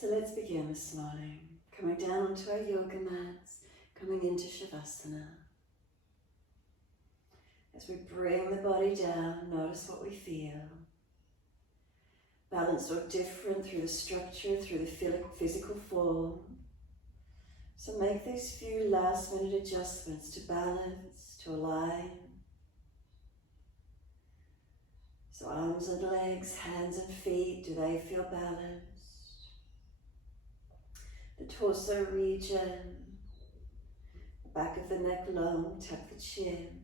So let's begin this morning, coming down onto our yoga mats, coming into Savasana. As we bring the body down, notice what we feel. Balanced or different through the structure, through the physical form. So make these few last minute adjustments to balance, to align. So arms and legs, hands and feet, do they feel balanced? The torso region, the back of the neck long, tuck the chin.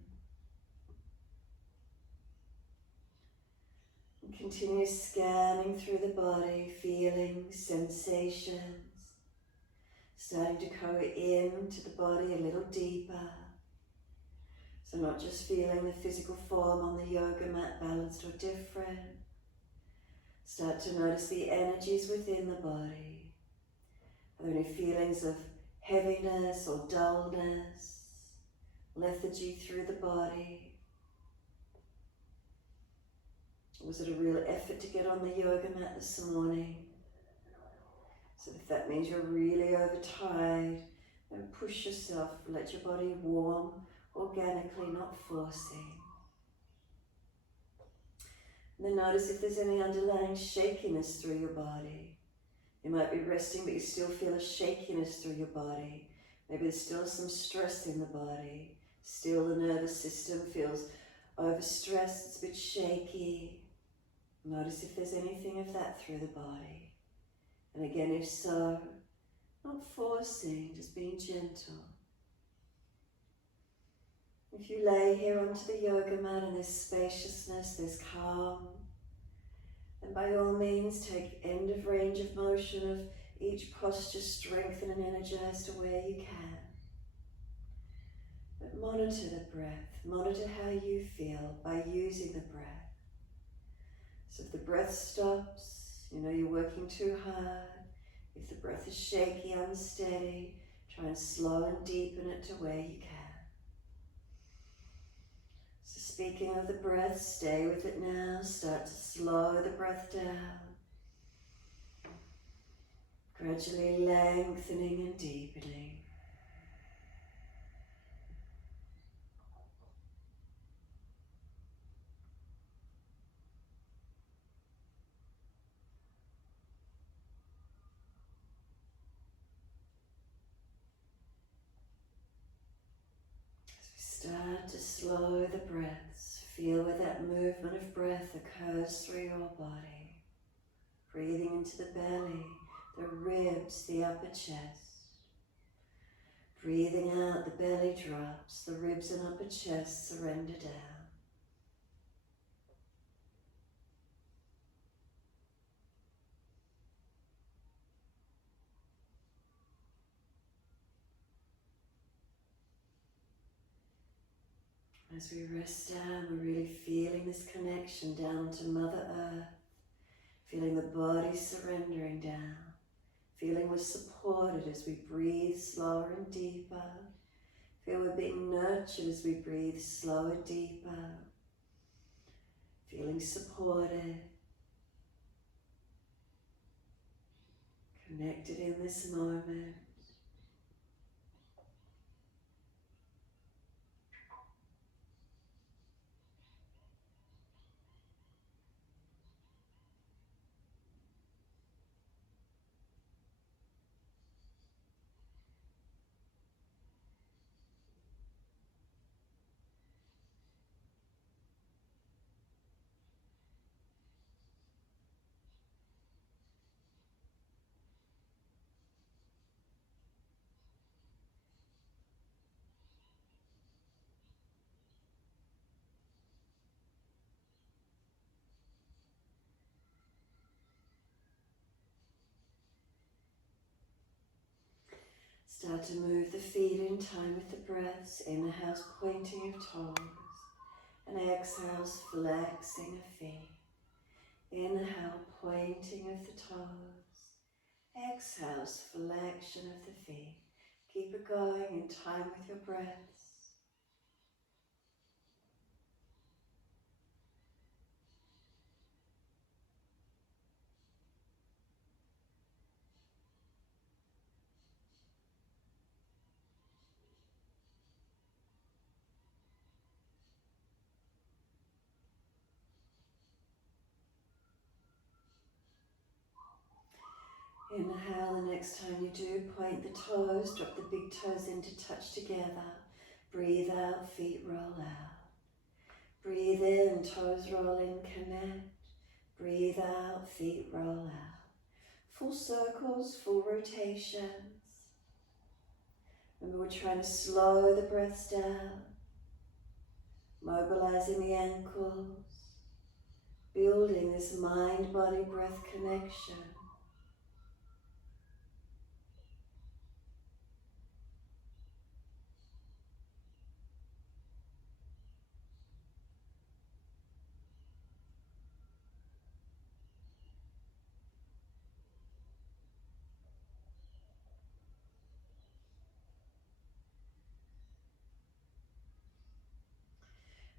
And continue scanning through the body, feelings, sensations, starting to go into the body a little deeper. So not just feeling the physical form on the yoga mat balanced or different. Start to notice the energies within the body. Are there any feelings of heaviness or dullness, lethargy through the body? Was it a real effort to get on the yoga mat this morning? So if that means you're really overtired, then push yourself, let your body warm organically, not forcing. And then notice if there's any underlying shakiness through your body. You might be resting, but you still feel a shakiness through your body. Maybe there's still some stress in the body. Still the nervous system feels overstressed, it's a bit shaky. Notice if there's anything of that through the body. And again, if so, not forcing, just being gentle. If you lay here onto the yoga mat and there's spaciousness, there's calm, then by all means take end of range of motion of each posture, strengthen and energize to where you can. But monitor the breath, monitor how you feel by using the breath. So if the breath stops, you know you're working too hard. If the breath is shaky, unsteady, try and slow and deepen it to where you can. So speaking of the breath, stay with it now. Start to slow the breath down. Gradually lengthening and deepening. Start to slow the breaths. Feel where that movement of breath occurs through your body. Breathing into the belly, the ribs, the upper chest. Breathing out, the belly drops, the ribs and upper chest surrender down. As we rest down, we're really feeling this connection down to Mother Earth, feeling the body surrendering down, feeling we're supported as we breathe slower and deeper, feel we're being nurtured as we breathe slower, deeper, feeling supported, connected in this moment. Start to move the feet in time with the breaths. Inhales, pointing of toes. And exhales, flexing of feet. Inhale, pointing of the toes. Exhales, flexion of the feet. Keep it going in time with your breaths. Inhale, the next time you do, point the toes, drop the big toes in to touch together. Breathe out, feet roll out. Breathe in, toes roll in, connect. Breathe out, feet roll out. Full circles, full rotations. Remember, we're trying to slow the breaths down, mobilizing the ankles, building this mind-body-breath connection.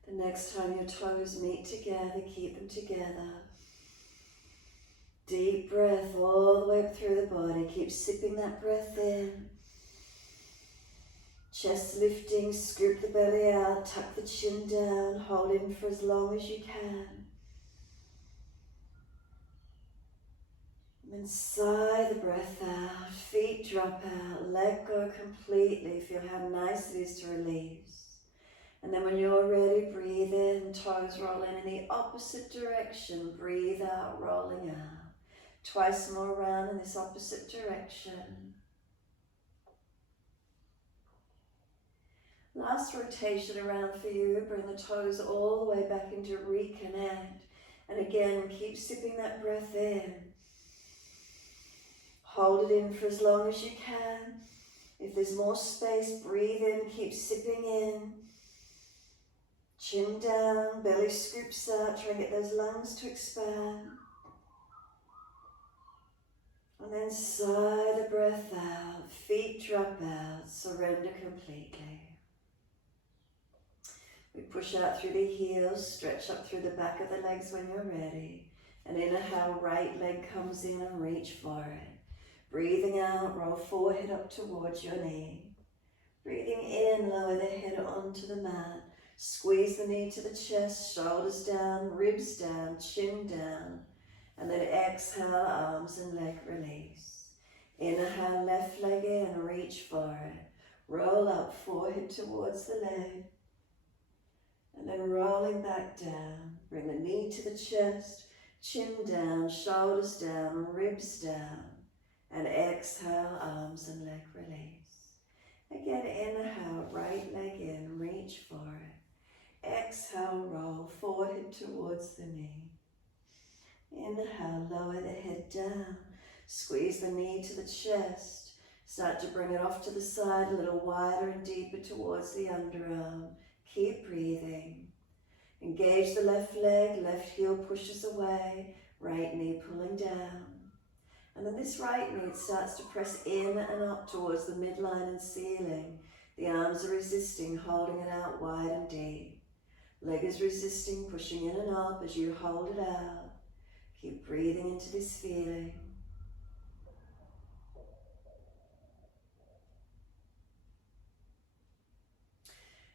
The next time your toes meet together, keep them together. Deep breath all the way up through the body. Keep sipping that breath in. Chest lifting, scoop the belly out, tuck the chin down, hold in for as long as you can. And then sigh the breath out, feet drop out, let go completely. Feel how nice it is to release. And then when you're ready, breathe in, toes roll in the opposite direction. Breathe out, rolling out. Twice more round in this opposite direction. Last rotation around for you. Bring the toes all the way back into reconnect. And again, keep sipping that breath in. Hold it in for as long as you can. If there's more space, breathe in, keep sipping in. Chin down, belly scoops out, try and get those lungs to expand. And then sigh the breath out, feet drop out, surrender completely. We push out through the heels, stretch up through the back of the legs when you're ready. And inhale, right leg comes in and reach for it. Breathing out, roll forehead up towards your knee. Breathing in, lower the head onto the mat. Squeeze the knee to the chest, shoulders down, ribs down, chin down. And then exhale, arms and leg release. Inhale, left leg in, reach for it. Roll up, forehead towards the leg. And then rolling back down. Bring the knee to the chest, chin down, shoulders down, ribs down. And exhale, arms and leg release. Again, inhale, right leg in, reach for it. Exhale, roll, forehead towards the knee. Inhale, lower the head down. Squeeze the knee to the chest. Start to bring it off to the side, a little wider and deeper towards the underarm. Keep breathing. Engage the left leg, left heel pushes away, right knee pulling down. And then this right knee starts to press in and up towards the midline and ceiling. The arms are resisting, holding it out wide and deep. Leg is resisting, pushing in and up as you hold it out. Keep breathing into this feeling.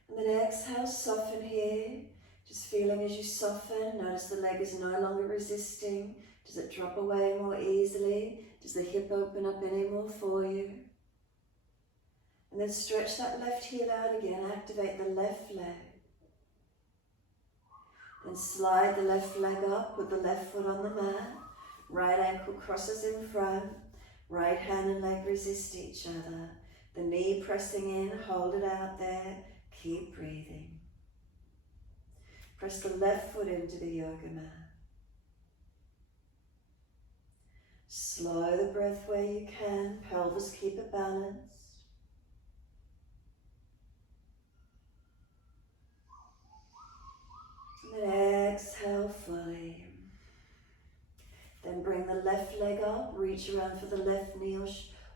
And then exhale, soften here. Just feeling as you soften, notice the leg is no longer resisting. Does it drop away more easily? Does the hip open up any more for you? And then stretch that left heel out again, activate the left leg. Then slide the left leg up, put the left foot on the mat. Right ankle crosses in front. Right hand and leg resist each other. The knee pressing in, hold it out there. Keep breathing. Press the left foot into the yoga mat. Slow the breath where you can. Pelvis keep it balanced. And then exhale fully. Then bring the left leg up, reach around for the left knee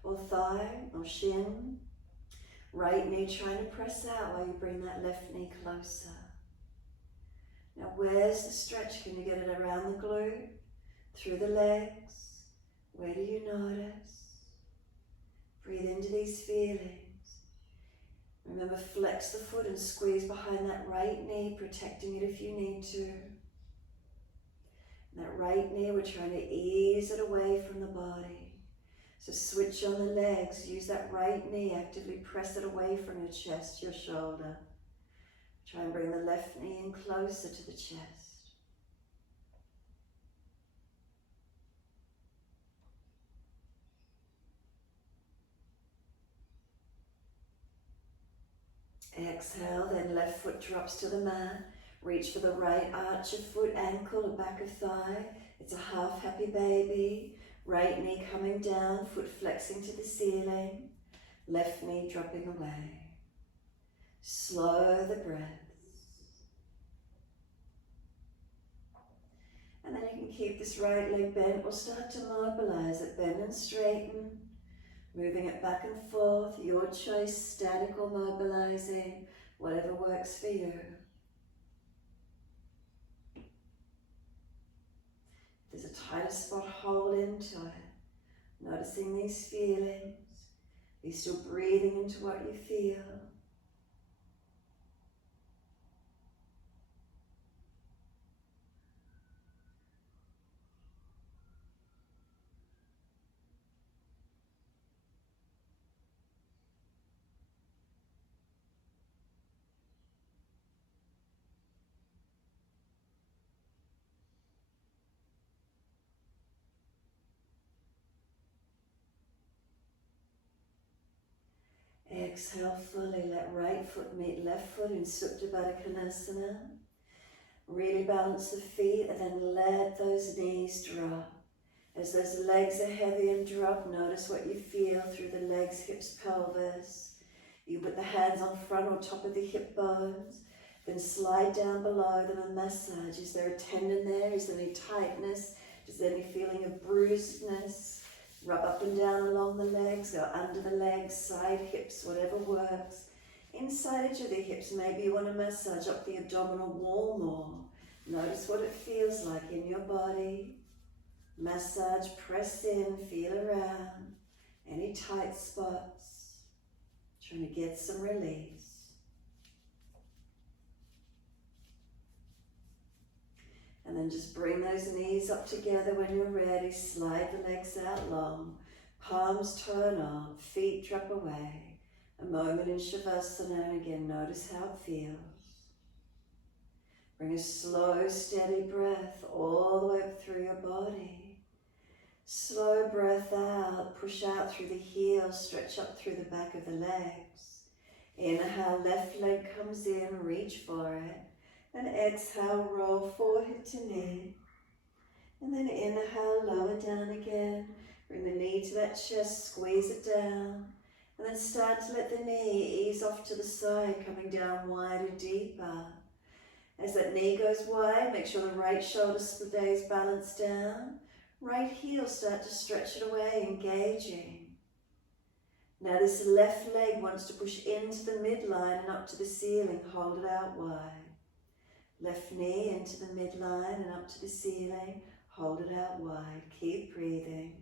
or thigh or shin. Right knee trying to press out while you bring that left knee closer. Now where's the stretch? Can you get it around the glute? Through the legs? Where do you notice? Breathe into these feelings. Remember, flex the foot and squeeze behind that right knee, protecting it if you need to. And that right knee, we're trying to ease it away from the body. So switch on the legs. Use that right knee, actively press it away from your chest, your shoulder. Try and bring the left knee in closer to the chest. Exhale, then left foot drops to the mat. Reach for the right arch of foot, ankle, or back of thigh. It's a half happy baby. Right knee coming down, foot flexing to the ceiling. Left knee dropping away. Slow the breaths. And then you can keep this right leg bent. We'll start to mobilize it, bend and straighten. Moving it back and forth, your choice, static or mobilizing, whatever works for you. If there's a tighter spot, hold into it. Noticing these feelings. Be still breathing into what you feel. Exhale fully, let right foot meet left foot in Supta Baddha Konasana. Really balance the feet and then let those knees drop. As those legs are heavy and drop, notice what you feel through the legs, hips, pelvis. You put the hands on front or top of the hip bones, then slide down below them and massage. Is there a tendon there? Is there any tightness? Is there any feeling of bruisedness? Rub up and down along the legs, go under the legs, side hips, whatever works. Inside each of the hips, maybe you want to massage up the abdominal wall more. Notice what it feels like in your body. Massage, press in, feel around. Any tight spots. Trying to get some release. And then just bring those knees up together when you're ready. Slide the legs out long. Palms turn up, feet drop away. A moment in Savasana, and again notice how it feels. Bring a slow, steady breath all the way up through your body. Slow breath out, push out through the heels, stretch up through the back of the legs. Inhale, left leg comes in, reach for it. And exhale, roll forehead to knee. And then inhale, lower down again. Bring the knee to that chest, squeeze it down. And then start to let the knee ease off to the side, coming down wider, deeper. As that knee goes wide, make sure the right shoulder stays balanced down. Right heel, start to stretch it away, engaging. Now this left leg wants to push into the midline and up to the ceiling, hold it out wide. Left knee into the midline and up to the ceiling. Hold it out wide. Keep breathing.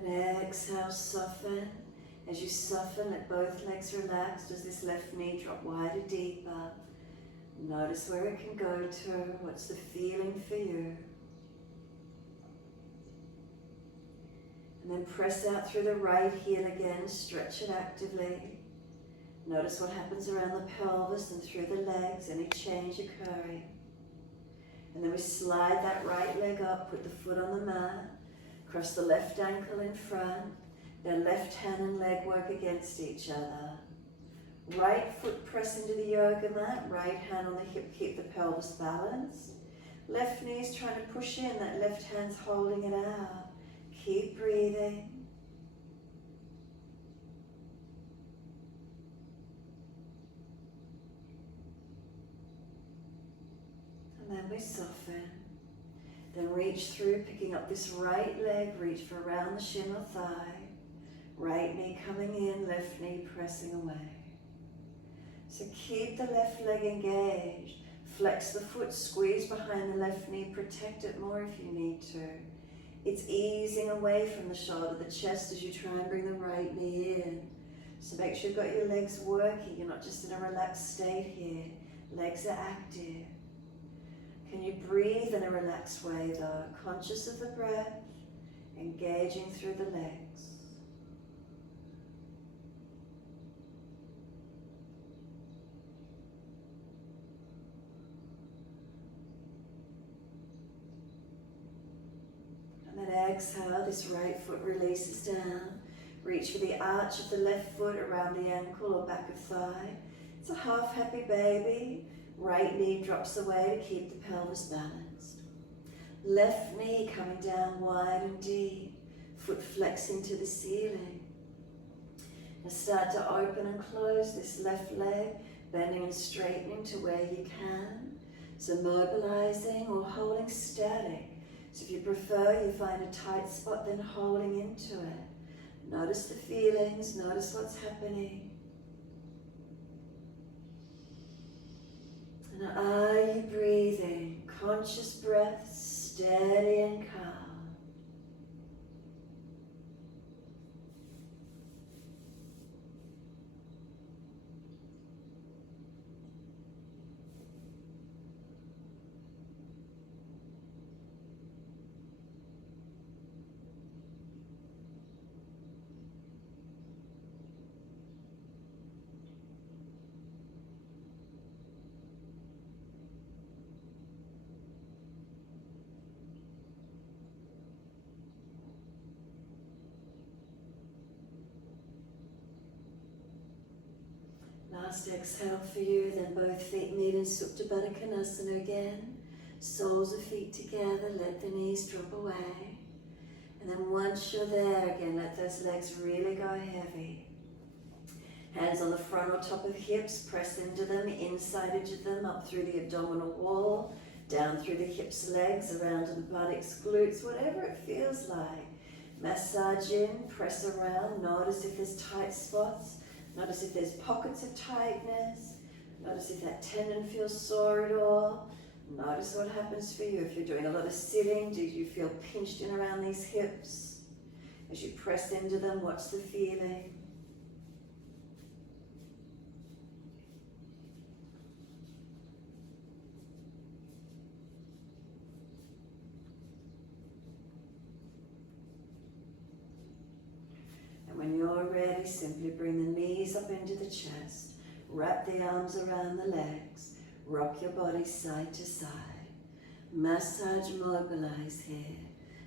Then exhale, soften. As you soften, let both legs relax. Does this left knee drop wider, deeper? Notice where it can go to. What's the feeling for you? And then press out through the right heel again. Stretch it actively. Notice what happens around the pelvis and through the legs. Any change occurring. And then we slide that right leg up. Put the foot on the mat. Cross the left ankle in front. Now left hand and leg work against each other. Right foot press into the yoga mat. Right hand on the hip, keep the pelvis balanced. Left knee's trying to push in. That left hand's holding it out. Keep breathing. And then we soften. Then reach through, picking up this right leg. Reach for around the shin or thigh. Right knee coming in, left knee pressing away. So keep the left leg engaged. Flex the foot, squeeze behind the left knee, protect it more if you need to. It's easing away from the shoulder, the chest as you try and bring the right knee in. So make sure you've got your legs working, you're not just in a relaxed state here. Legs are active. Can you breathe in a relaxed way though? Conscious of the breath, engaging through the legs. And then exhale, this right foot releases down. Reach for the arch of the left foot around the ankle or back of thigh. It's a half happy baby. Right knee drops away to keep the pelvis balanced. Left knee coming down wide and deep. Foot flexing to the ceiling. Now start to open and close this left leg, bending and straightening to where you can. So mobilizing or holding static. So if you prefer, you find a tight spot, then holding into it. Notice the feelings, notice what's happening. And are you breathing? Conscious breath, steady and calm. Last exhale for you, then both feet meet in Supta Baddha Konasana again. Soles of feet together, let the knees drop away. And then once you're there again, let those legs really go heavy. Hands on the front or top of hips, press into them, inside edge of them, up through the abdominal wall, down through the hips, legs, around to the buttocks, glutes, whatever it feels like. Massage in, press around, notice if there's tight spots. Notice if there's pockets of tightness. Notice if that tendon feels sore at all. Notice what happens for you. If you're doing a lot of sitting, do you feel pinched in around these hips? As you press into them, what's the feeling? When you're ready, simply bring the knees up into the chest, wrap the arms around the legs, rock your body side to side. Massage, mobilize here.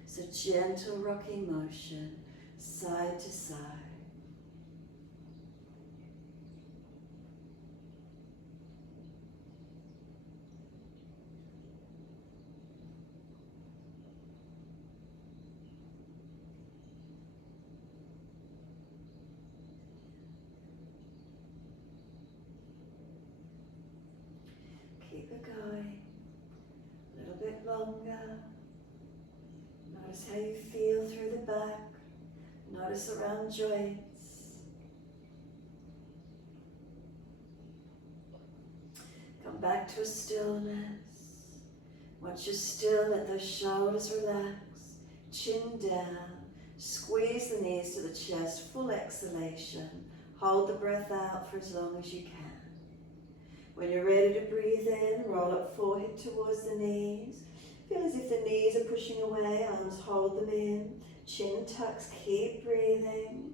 So gentle rocking motion, side to side. Keep it going, a little bit longer. Notice how you feel through the back. Notice around joints. Come back to a stillness. Once you're still, let those shoulders relax. Chin down. Squeeze the knees to the chest. Full exhalation. Hold the breath out for as long as you can. When you're ready to breathe in, roll up forehead towards the knees. Feel as if the knees are pushing away, arms hold them in. Chin tucks, keep breathing.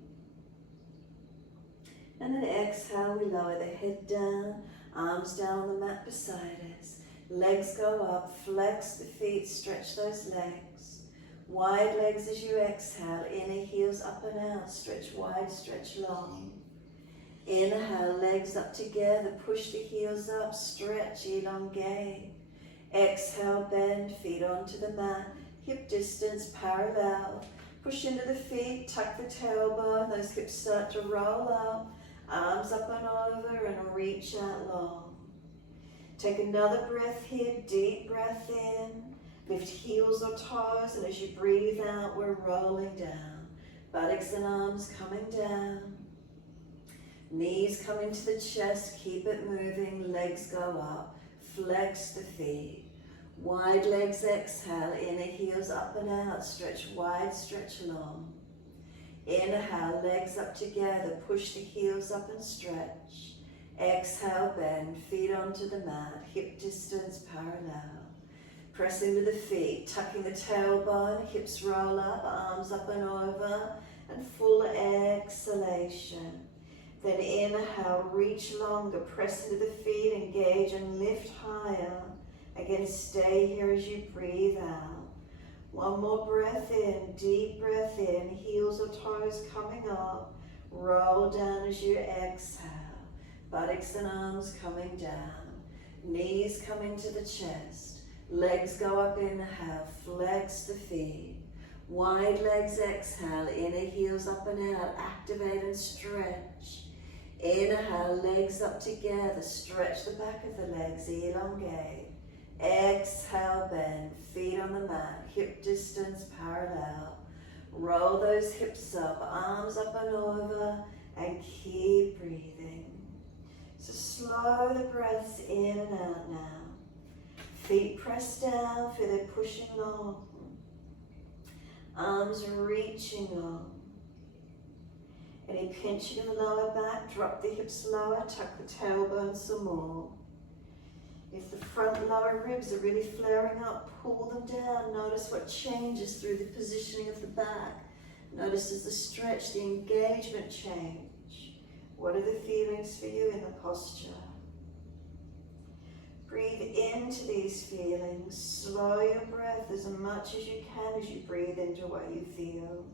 And then exhale, we lower the head down, arms down on the mat beside us. Legs go up, flex the feet, stretch those legs. Wide legs as you exhale, inner heels up and out, stretch wide, stretch long. Inhale, legs up together, push the heels up, stretch, elongate. Exhale, bend, feet onto the mat, hip distance parallel. Push into the feet, tuck the tailbone, those hips start to roll up. Arms up and over and reach out long. Take another breath here, deep breath in. Lift heels or toes, and as you breathe out, we're rolling down. Buttocks and arms coming down. Knees come into the chest, keep it moving, legs go up. flex the feet. Wide legs, exhale, inner heels up and out, stretch wide, stretch long. Inhale, legs up together, push the heels up and stretch. Exhale, bend, feet onto the mat, hip distance parallel. Press into the feet, tucking the tailbone, hips roll up, arms up and over, and full exhalation. Then inhale, reach longer, press into the feet, engage and lift higher. Again, stay here as you breathe out. One more breath in, deep breath in, heels or toes coming up. Roll down as you exhale. Buttocks and arms coming down. Knees coming to the chest. Legs go up, inhale, flex the feet. Wide legs, exhale, inner heels up and out, activate and stretch. Inhale, legs up together, stretch the back of the legs, elongate. Exhale, bend, feet on the mat, hip distance parallel. Roll those hips up, arms up and over, and keep breathing. So slow the breaths in and out now. Feet press down, feel they're pushing long. Arms reaching long. Any pinching in the lower back, drop the hips lower, tuck the tailbone some more. If the front lower ribs are really flaring up, pull them down. Notice what changes through the positioning of the back. Notice as the stretch, the engagement change. What are the feelings for you in the posture? Breathe into these feelings. Slow your breath as much as you can as you breathe into what you feel.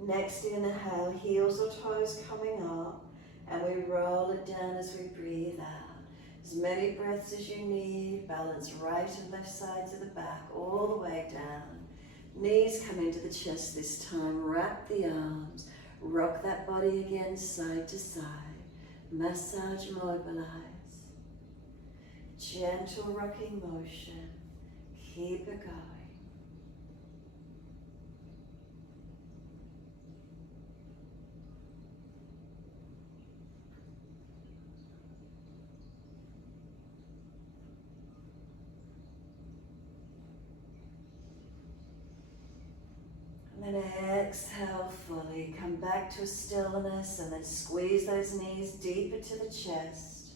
Next inhale, heels or toes coming up, and we roll it down as we breathe out. As many breaths as you need, balance right and left sides of the back, all the way down. Knees come into the chest this time, wrap the arms, rock that body again side to side. Massage, mobilize. Gentle rocking motion, keep it going. And then exhale fully, come back to a stillness and then squeeze those knees deeper to the chest.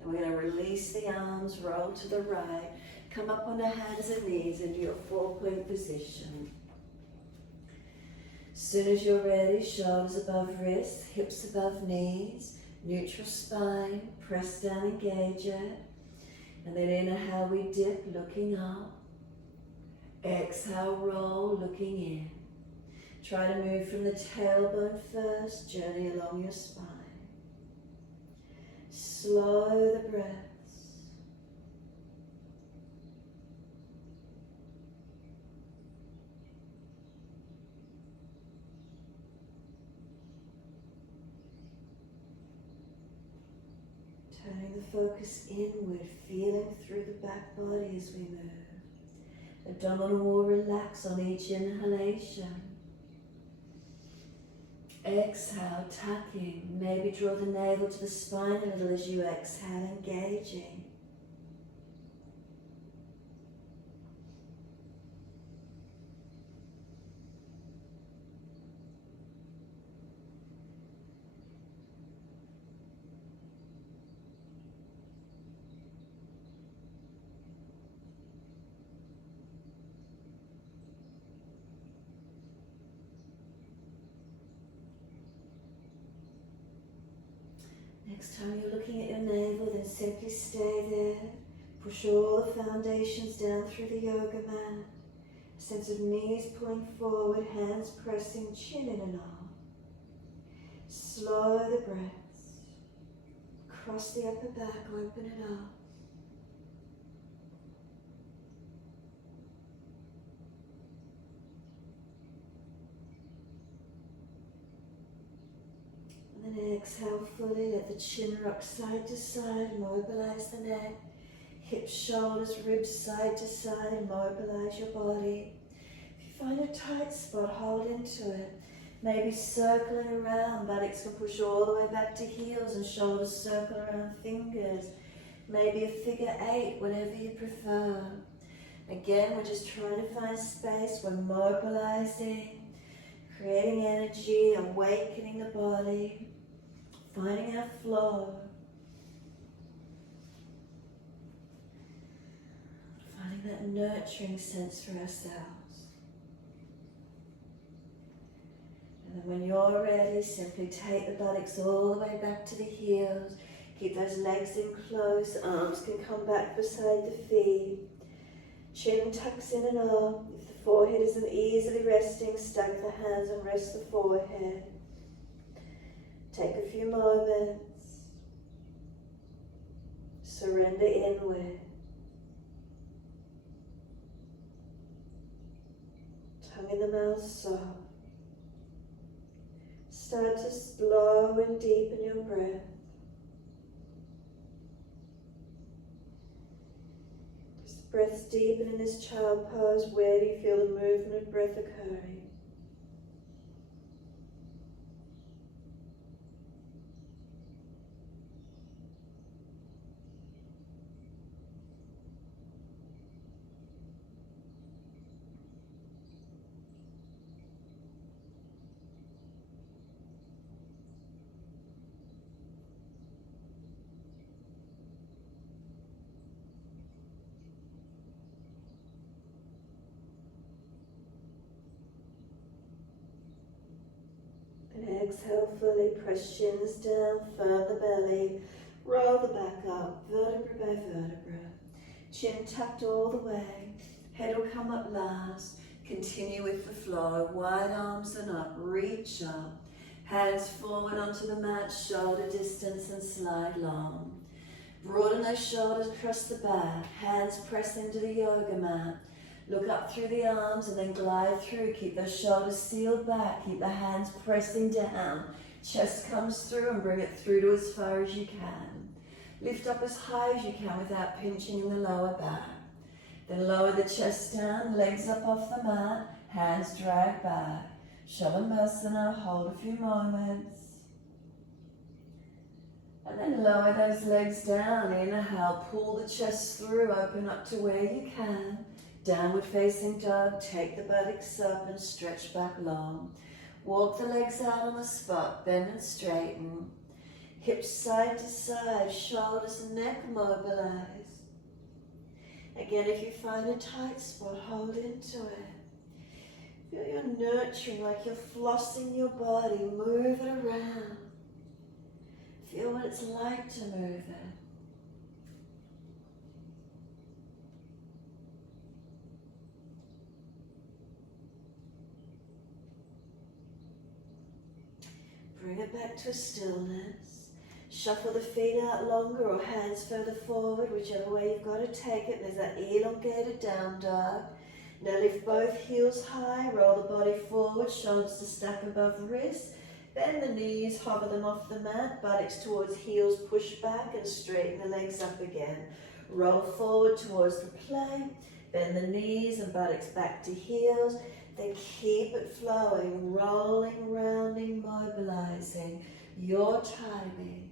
Then we're going to release the arms, roll to the right, come up on the hands and knees into your four-point position. As soon as you're ready, shoulders above wrists, hips above knees, neutral spine, press down, engage it. And then inhale, we dip, looking up. Exhale, roll, looking in. Try to move from the tailbone first, journey along your spine. Slow the breaths. Turning the focus inward, feeling through the back body as we move. Abdominal will relax on each inhalation. Exhale, tucking. Maybe draw the navel to the spine a little as you exhale, engaging. Next time you're looking at your navel, then simply stay there. Push all the foundations down through the yoga mat. A sense of knees pulling forward, hands pressing, chin in and out. Slow the breaths. Cross the upper back, open it up. And then exhale fully, let the chin rock side to side, mobilize the neck. Hips, shoulders, ribs side to side, mobilize your body. If you find a tight spot, hold into it. Maybe circling around, buttocks can push all the way back to heels and shoulders circle around fingers. Maybe a figure 8, whatever you prefer. Again, we're just trying to find space. We're mobilizing, creating energy, awakening the body, finding our flow, finding that nurturing sense for ourselves. And then when you're ready, simply take the buttocks all the way back to the heels. Keep those legs in close, arms can come back beside the feet. Chin tucks in and up. If the forehead isn't easily resting, stack the hands and rest the forehead. Take a few moments. Surrender inward. Tongue in the mouth soft. Start to slow and deepen your breath. As the breath's deepen in this child pose, where do you feel the movement of breath occurring? And exhale fully, press shins down, firm the belly, roll the back up, vertebra by vertebra. Chin tucked all the way, head will come up last. Continue with the flow, wide arms and up, reach up. Hands forward onto the mat, shoulder distance and slide long. Broaden those shoulders across the back, hands press into the yoga mat. Look up through the arms and then glide through. Keep those shoulders sealed back. Keep the hands pressing down. Chest comes through and bring it through to as far as you can. Lift up as high as you can without pinching in the lower back. Then lower the chest down, legs up off the mat, hands drag back. Savasana, hold a few moments. And then lower those legs down. Inhale, pull the chest through, open up to where you can. Downward facing dog, take the buttocks up and stretch back long. Walk the legs out on the spot, bend and straighten. Hips side to side, shoulders and neck mobilize. Again, if you find a tight spot, hold into it. Feel you're nurturing, like you're flossing your body, move it around. Feel what it's like to move it. Bring it back to a stillness. Shuffle the feet out longer or hands further forward, whichever way you've got to take it. There's that elongated down dog. Now lift both heels high, roll the body forward, shoulders to stack above wrists. Bend the knees, hover them off the mat, buttocks towards heels, push back and straighten the legs up again. Roll forward towards the plank, bend the knees and buttocks back to heels. Then keep it flowing, rolling, rounding, mobilizing, your timing.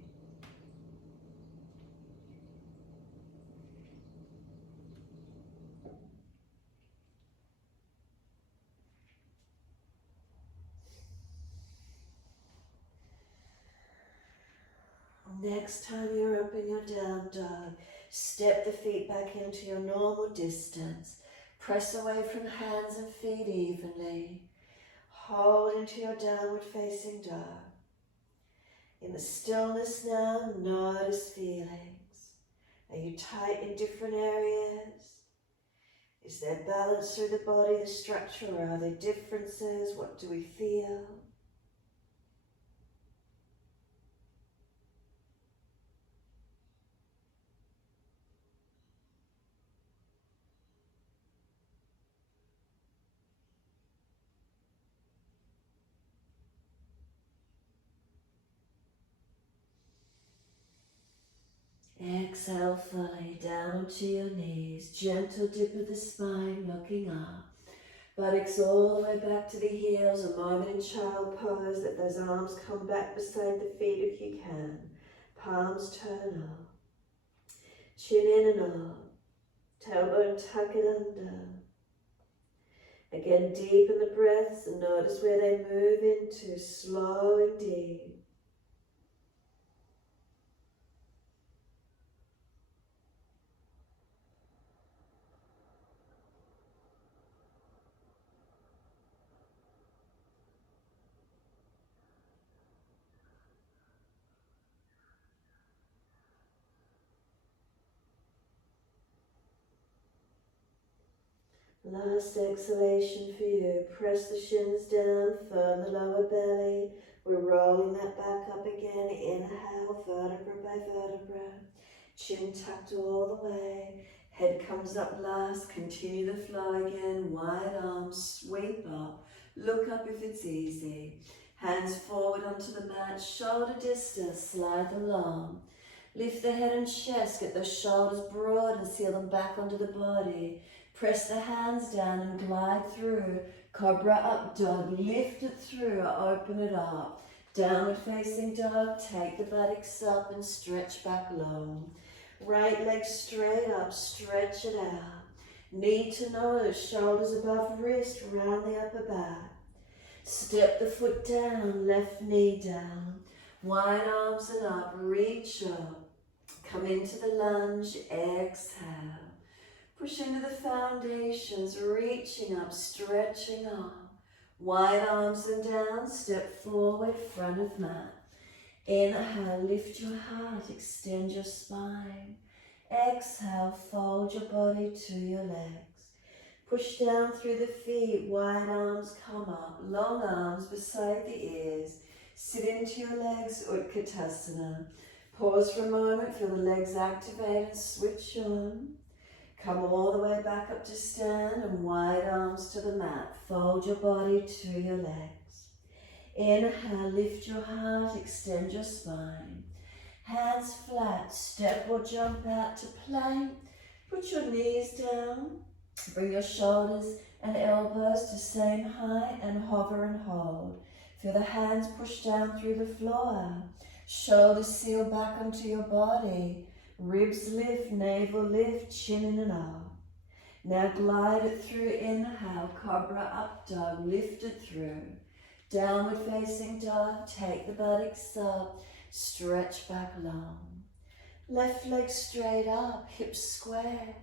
Next time you're up in your down dog, step the feet back into your normal distance. Press away from hands and feet evenly. Hold into your downward facing dog. In the stillness now, notice feelings. Are you tight in different areas? Is there balance through the body, the structure, or are there differences? What do we feel? Exhale fully down onto your knees. Gentle dip of the spine, looking up. Buttocks all the way back to the heels. A moment in child pose. Let those arms come back beside the feet if you can. Palms turn up. Chin in and up. Tailbone tuck it under. Again, deepen the breaths and notice where they move into, slow and deep. Last exhalation for you. Press the shins down, firm the lower belly. We're rolling that back up again. Inhale, vertebra by vertebra. Chin tucked all the way. Head comes up last. Continue the flow again. Wide arms, sweep up. Look up if it's easy. Hands forward onto the mat. Shoulder distance, slide them long. Lift the head and chest. Get those shoulders broad and seal them back onto the body. Press the hands down and glide through. Cobra up dog. Lift it through. Open it up. Downward facing dog. Take the buttocks up and stretch back long. Right leg straight up. Stretch it out. Knee to nose. Shoulders above wrist. Round the upper back. Step the foot down. Left knee down. Wide arms and up. Reach up. Come into the lunge. Exhale. Push into the foundations, reaching up, stretching up. Wide arms and down, step forward, front of mat. Inhale, lift your heart, extend your spine. Exhale, fold your body to your legs. Push down through the feet, wide arms come up, long arms beside the ears. Sit into your legs, Utkatasana. Pause for a moment, feel the legs activate and switch on. Come all the way back up to stand and wide arms to the mat. Fold your body to your legs. Inhale, lift your heart, extend your spine. Hands flat, step or jump out to plank. Put your knees down. Bring your shoulders and elbows to same height and hover and hold. Feel the hands push down through the floor. Shoulders seal back onto your body. Ribs lift, navel lift, chin in and up. Now glide it through, inhale, cobra up dog, lift it through. Downward facing dog, take the buttocks up, stretch back long. Left leg straight up, hips square.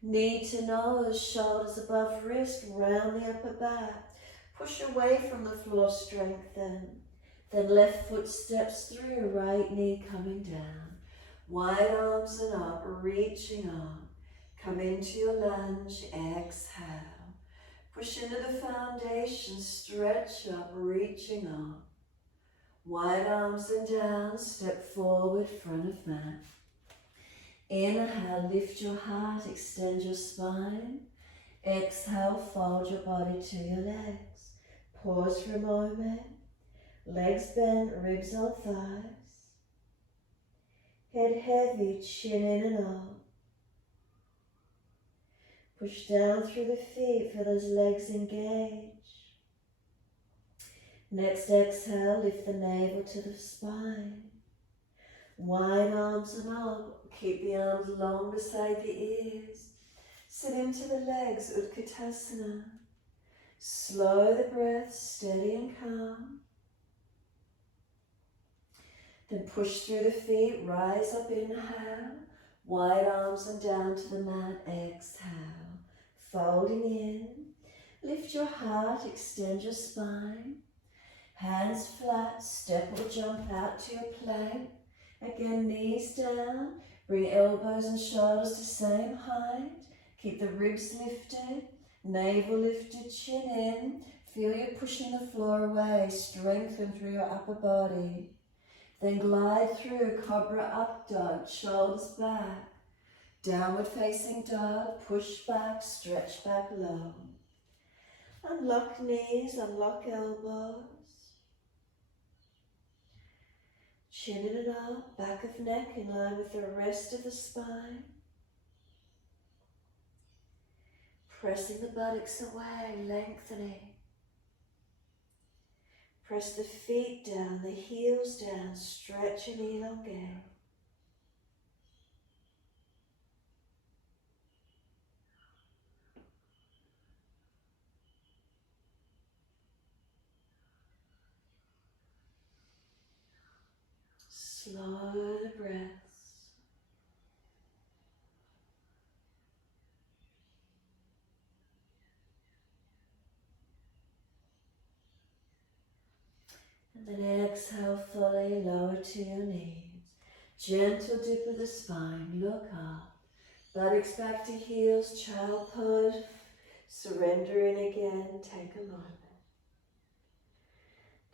Knee to nose, shoulders above wrist, round the upper back. Push away from the floor, strengthen. Then left foot steps through, right knee coming down. Wide arms and up, reaching up. Come into your lunge, exhale. Push into the foundation, stretch up, reaching up. Wide arms and down, step forward, front of mat. Inhale, lift your heart, extend your spine. Exhale, fold your body to your legs. Pause for a moment. Legs bent, ribs on thighs. Head heavy, chin in and up. Push down through the feet, feel those legs engage. Next exhale, lift the navel to the spine. Wide arms and up, keep the arms long beside the ears. Sit into the legs, Utkatasana. Slow the breath, steady and calm. Then push through the feet, rise up, inhale. Wide arms and down to the mat, exhale. Folding in, lift your heart, extend your spine. Hands flat, step or jump out to your plank. Again, knees down, bring elbows and shoulders to same height. Keep the ribs lifted, navel lifted, chin in. Feel you pushing the floor away, strengthen through your upper body. Then glide through, cobra up dog, shoulders back. Downward facing dog, push back, stretch back low. Unlock knees, unlock elbows. Chin in and up, back of neck in line with the rest of the spine. Pressing the buttocks away, lengthening. Press the feet down, the heels down, stretch and elongate. Slow the breaths. And then exhale fully, lower to your knees. Gentle dip of the spine, look up. Buttocks back to heels, child pose. Surrender in again, take a moment.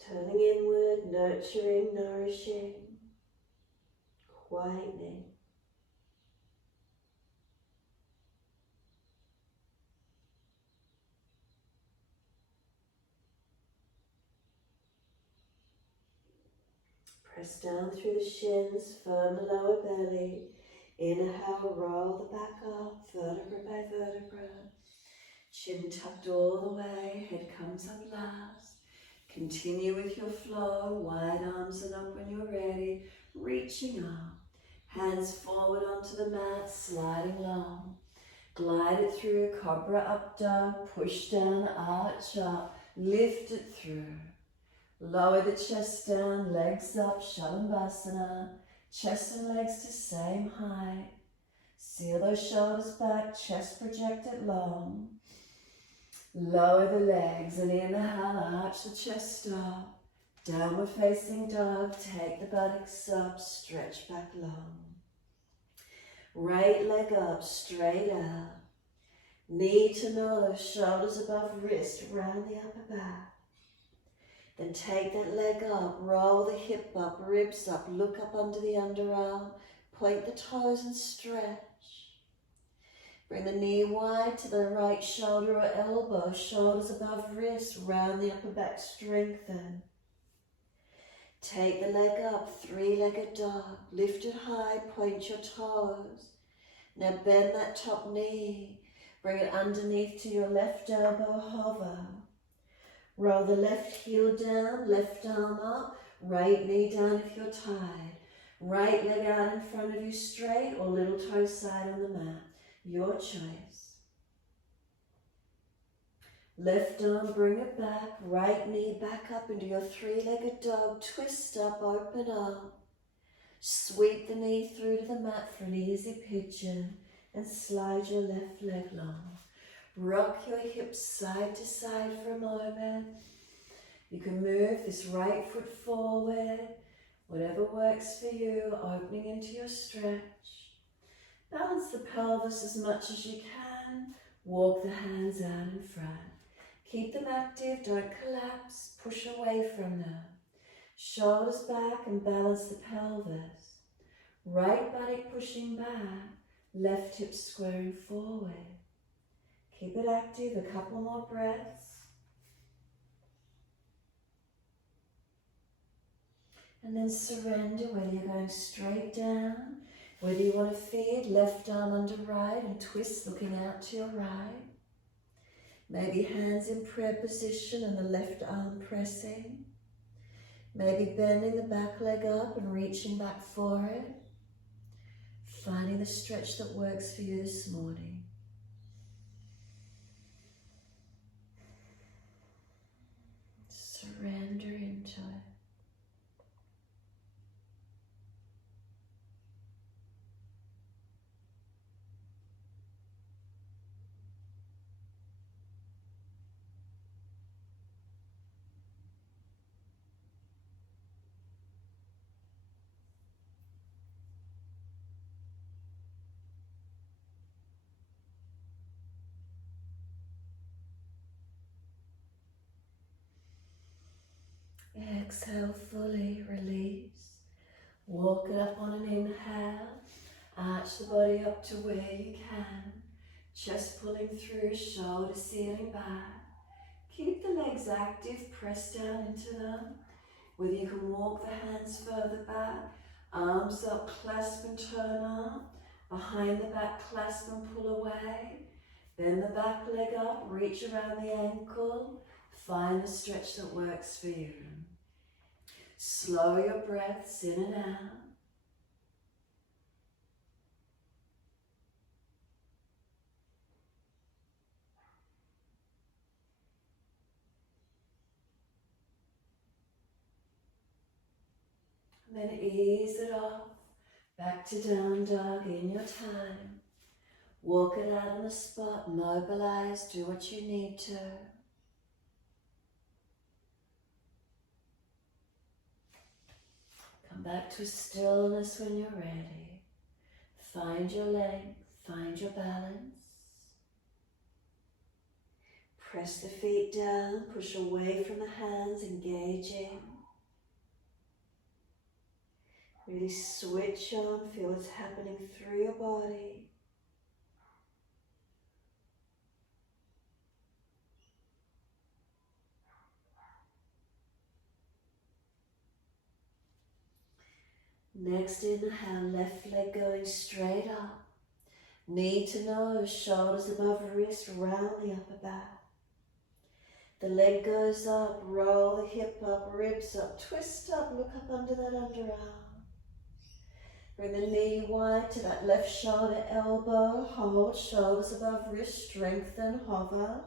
Turning inward, nurturing, nourishing, quietening. Press down through the shins, firm the lower belly. Inhale, roll the back up, vertebra by vertebra. Chin tucked all the way, head comes up last. Continue with your flow, wide arms and up when you're ready. Reaching up, hands forward onto the mat, sliding long. Glide it through, cobra up dog, push down, arch up, lift it through. Lower the chest down, legs up, Shavasana. Chest and legs to same height. Seal those shoulders back, chest projected long. Lower the legs and inhale, arch the chest up. Downward facing dog, take the buttocks up, stretch back long. Right leg up, straight out. Knee to nose, shoulders above wrist, round the upper back. Then take that leg up, roll the hip up, ribs up, look up under the underarm, point the toes and stretch. Bring the knee wide to the right shoulder or elbow, shoulders above wrist, round the upper back, strengthen. Take the leg up, three-legged dog, lift it high, point your toes. Now bend that top knee, bring it underneath to your left elbow, hover. Roll the left heel down, left arm up, right knee down if you're tired. Right leg out in front of you straight or little toe side on the mat. Your choice. Left arm, bring it back. Right knee back up into your three-legged dog. Twist up, open up. Sweep the knee through to the mat for an easy pigeon and slide your left leg long. Rock your hips side to side for a moment. You can move this right foot forward, whatever works for you, opening into your stretch. Balance the pelvis as much as you can. Walk the hands out in front. Keep them active, don't collapse, push away from them. Shoulders back and balance the pelvis. Right buttock pushing back, left hip squaring forward. Keep it active, a couple more breaths. And then surrender, whether you're going straight down, whether you want to feed left arm under right and twist looking out to your right. Maybe hands in prayer position and the left arm pressing. Maybe bending the back leg up and reaching back for it. Finding the stretch that works for you this morning. Surrender into it. Exhale fully, release. Walk it up on an inhale. Arch the body up to where you can. Chest pulling through, shoulders sealing back. Keep the legs active, press down into them. Whether you can walk the hands further back, arms up, clasp and turn up, behind the back, clasp and pull away. Bend the back leg up, reach around the ankle, find a stretch that works for you. Slow your breaths in and out. And then ease it off, back to down dog in your time. Walk it out on the spot, mobilize, do what you need to. Come back to stillness when you're ready. Find your length, find your balance. Press the feet down, push away from the hands, engaging. Really switch on, feel what's happening through your body. Next inhale, left leg going straight up. Knee to nose, shoulders above wrist, round the upper back. The leg goes up, roll the hip up, ribs up, twist up, look up under that underarm. Bring the knee wide to that left shoulder, elbow, hold, shoulders above wrist, strengthen, hover.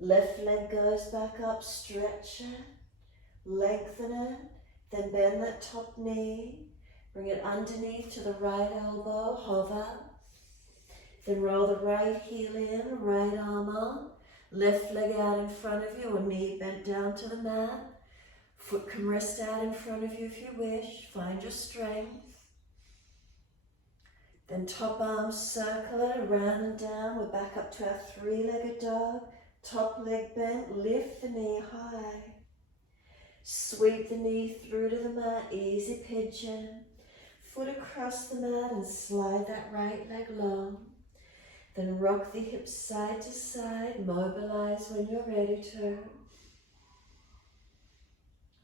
Left leg goes back up, stretch it, lengthen it, then bend that top knee. Bring it underneath to the right elbow, hover. Then roll the right heel in, right arm up. Left leg out in front of you or knee bent down to the mat. Foot can rest out in front of you if you wish. Find your strength. Then top arm circle it around and down. We're back up to our three-legged dog. Top leg bent, lift the knee high. Sweep the knee through to the mat, easy pigeon. Foot across the mat and slide that right leg long. Then rock the hips side to side, mobilize when you're ready to.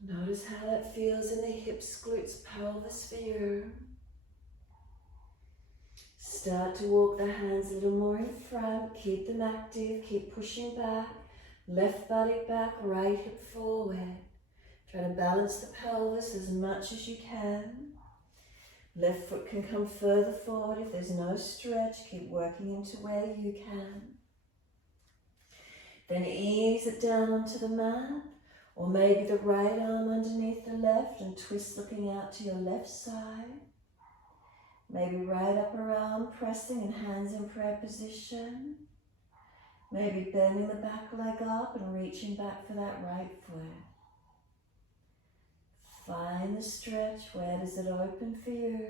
Notice how that feels in the hips, glutes, pelvis for you. Start to walk the hands a little more in front, keep them active, keep pushing back. Left body back, right hip forward. Try to balance the pelvis as much as you can. Left foot can come further forward if there's no stretch. Keep working into where you can. Then ease it down onto the mat, or maybe the right arm underneath the left and twist looking out to your left side. Maybe right upper arm pressing and hands in prayer position. Maybe bending the back leg up and reaching back for that right foot. Find the stretch. Where does it open for you?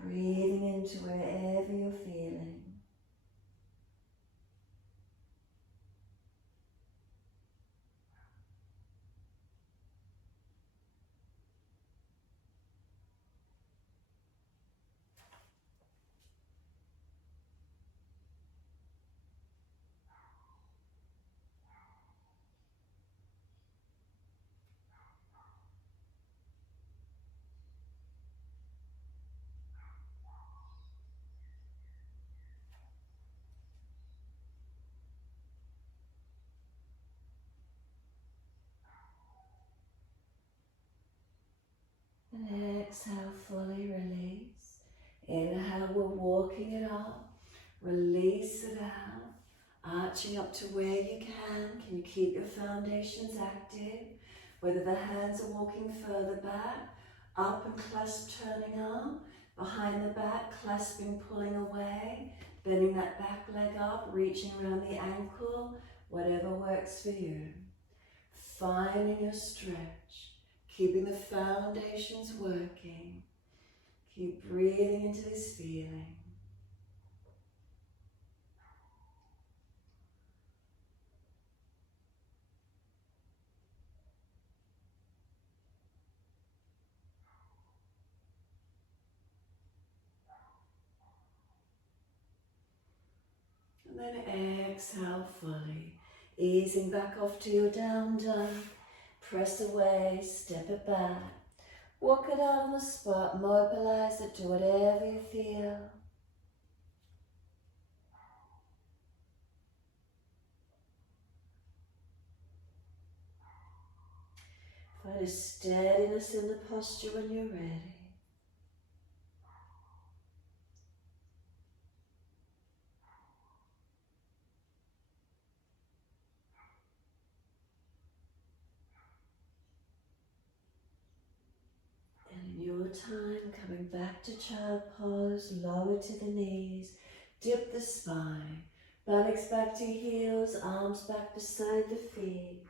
Breathing into wherever you're feeling. And exhale, fully release. Inhale, we're walking it up. Release it out. Arching up to where you can. Can you keep your foundations active? Whether the hands are walking further back, up and clasp, turning up. Behind the back, clasping, pulling away. Bending that back leg up, reaching around the ankle. Whatever works for you. Finding your stretch. Keeping the foundations working. Keep breathing into this feeling. And then exhale fully. Easing back off to your down dog. Press away, step it back. Walk it out on the spot, mobilize it, do whatever you feel. Find a steadiness in the posture when you're ready. And in your time, coming back to child pose, lower to the knees, dip the spine, buttocks back to heels, arms back beside the feet.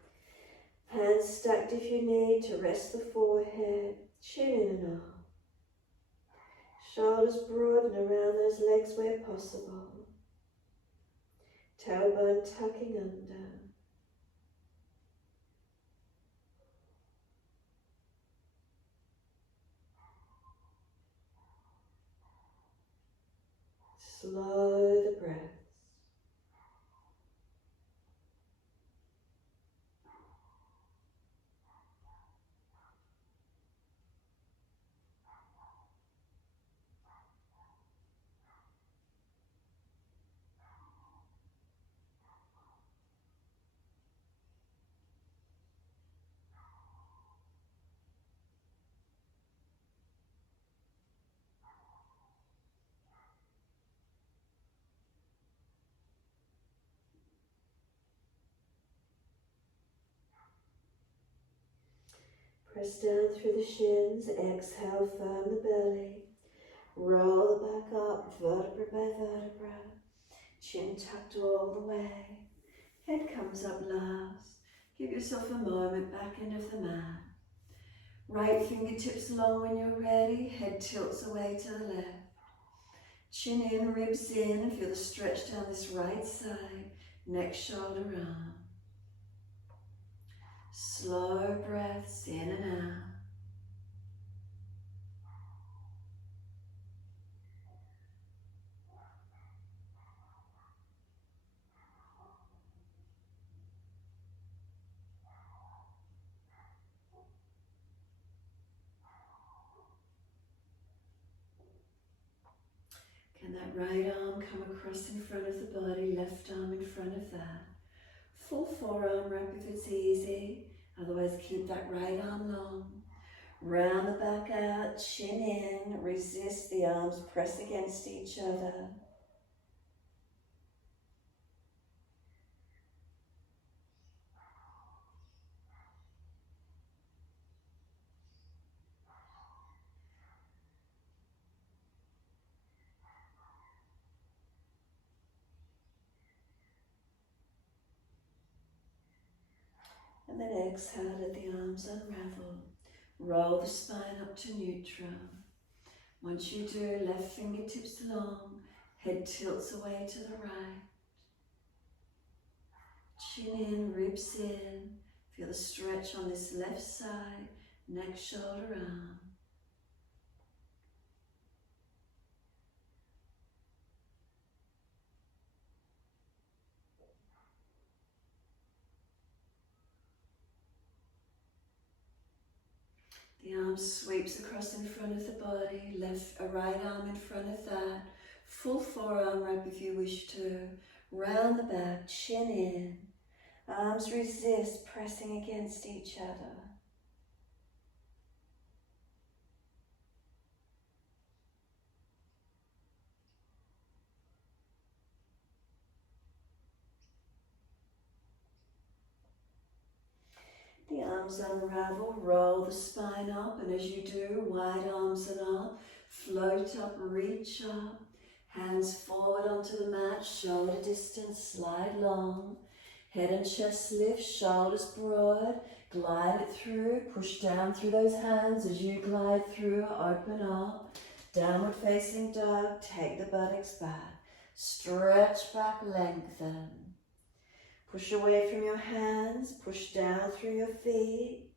Hands stacked if you need to rest the forehead, chin in and out. Shoulders broaden around those legs where possible. Tailbone tucking under. Slow the breath. Press down through the shins, exhale, firm the belly. Roll the back up, vertebra by vertebra. Chin tucked all the way. Head comes up last. Give yourself a moment back into the mat. Right fingertips long when you're ready. Head tilts away to the left. Chin in, ribs in, and feel the stretch down this right side. Neck, shoulder, arm. Slow breaths in and out. Can that right arm come across in front of the body, left arm in front of that. Full forearm wrap if it's easy, otherwise keep that right arm long. Round the back out, chin in, resist the arms, press against each other. And then exhale, let the arms unravel. Roll the spine up to neutral. Once you do, left fingertips long, head tilts away to the right. Chin in, ribs in. Feel the stretch on this left side, neck, shoulder, arm. The arm sweeps across in front of the body, a right arm in front of that. Full forearm wrap if you wish to. Round the back, chin in. Arms resist, pressing against each other. The arms unravel, roll the spine up, and as you do, wide arms and up, float up, reach up, hands forward onto the mat, shoulder distance, slide long, head and chest lift, shoulders broad, glide it through, push down through those hands as you glide through, open up, downward facing dog, take the buttocks back, stretch back, lengthen. Push away from your hands, push down through your feet,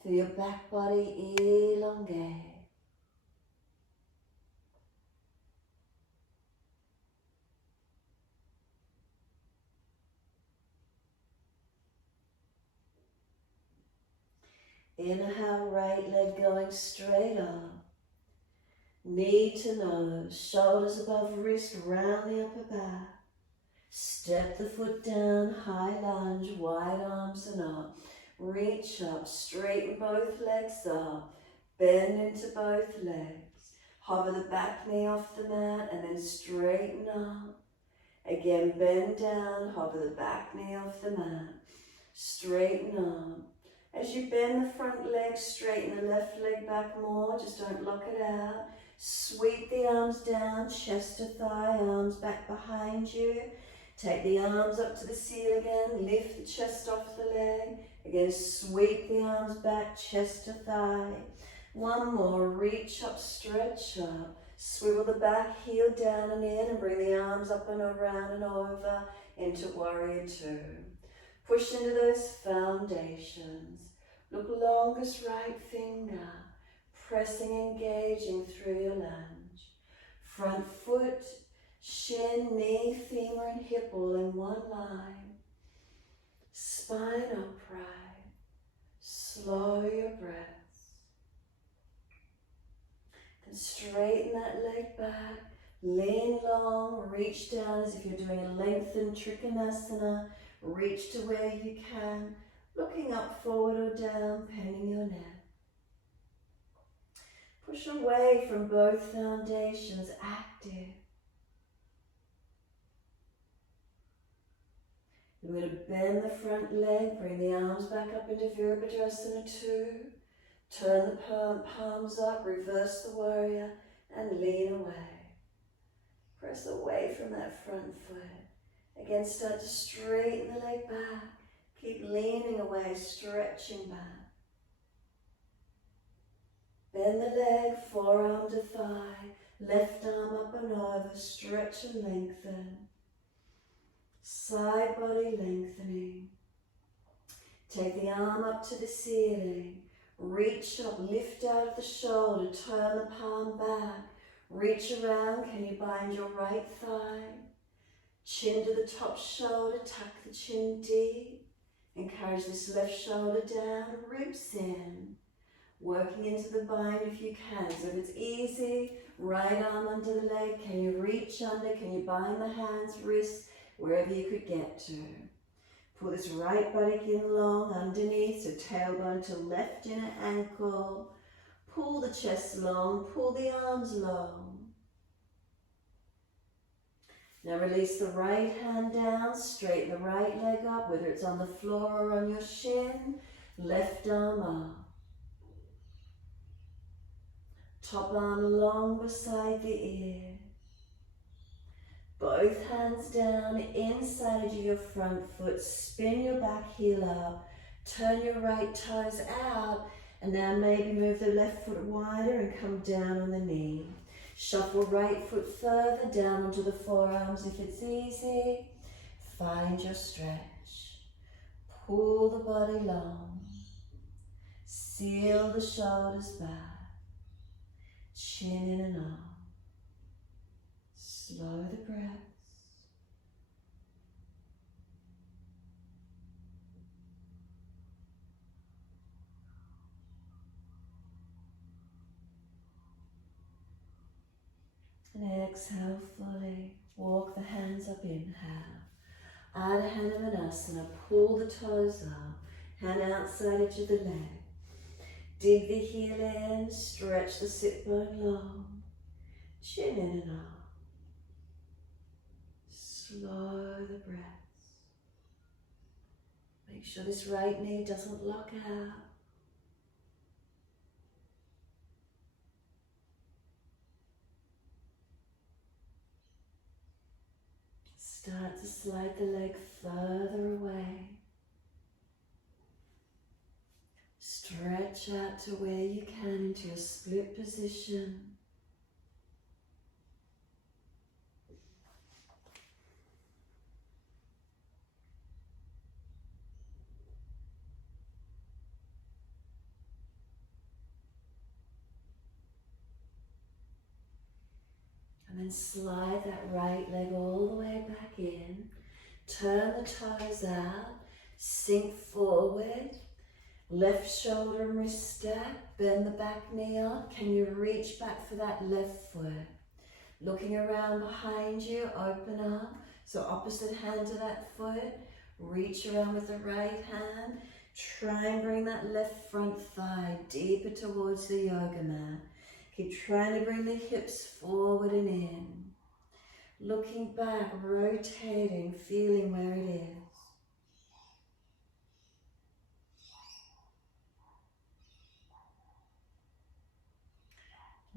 feel your back body elongate. Inhale, right leg going straight up. Knee to nose, shoulders above wrist, round the upper back. Step the foot down, high lunge, wide arms and up. Reach up, straighten both legs up. Bend into both legs. Hover the back knee off the mat and then straighten up. Again, bend down, hover the back knee off the mat. Straighten up. As you bend the front leg, straighten the left leg back more, just don't lock it out. Sweep the arms down, chest to thigh, arms back behind you. Take the arms up to the ceiling again, lift the chest off the leg. Again, sweep the arms back, chest to thigh. One more, reach up, stretch up. Swivel the back heel down and in and bring the arms up and around and over into warrior two. Push into those foundations. Look longest right finger, pressing, engaging through your lunge. Front foot, shin, knee, femur and hip all in one line. Spine upright. Slow your breaths. Then straighten that leg back. Lean long, reach down as if you're doing a lengthened Trikonasana. Reach to where you can, looking up, forward or down, bending your neck. Push away from both foundations, active. You're going to bend the front leg, bring the arms back up into Virabhadrasana 2. Turn the palms up, reverse the warrior, and lean away. Press away from that front foot. Again, start to straighten the leg back. Keep leaning away, stretching back. Bend the leg, forearm to thigh, left arm up and over, stretch and lengthen. Side body lengthening. Take the arm up to the ceiling. Reach up, lift out of the shoulder, turn the palm back. Reach around, can you bind your right thigh? Chin to the top shoulder, tuck the chin deep. Encourage this left shoulder down, ribs in. Working into the bind if you can. So if it's easy, right arm under the leg, can you reach under? Can you bind the hands, wrists, wherever you could get to? Pull this right buttock in long underneath, so tailbone to left inner ankle. Pull the chest long, pull the arms long. Now release the right hand down, straighten the right leg up, whether it's on the floor or on your shin. Left arm up. Top arm long beside the ear. Both hands down inside of your front foot. Spin your back heel up. Turn your right toes out. And now maybe move the left foot wider and come down on the knee. Shuffle right foot further down onto the forearms if it's easy. Find your stretch. Pull the body long. Seal the shoulders back. Chin in and up. Slow the breaths. And exhale fully. Walk the hands up, inhale. Adho Manasana, pull the toes up. Hand outside edge of the leg. Dig the heel in, stretch the sit bone long. Chin in and up. Slow the breaths. Make sure this right knee doesn't lock out. Start to slide the leg further away. Stretch out to where you can into your split position. And then slide that right leg all the way back in. Turn the toes out. Sink forward. Left shoulder and wrist stack, bend the back knee up. Can you reach back for that left foot? Looking around behind you, open up. So opposite hand to that foot. Reach around with the right hand. Try and bring that left front thigh deeper towards the yoga mat. Keep trying to bring the hips forward and in. Looking back, rotating, feeling where it is.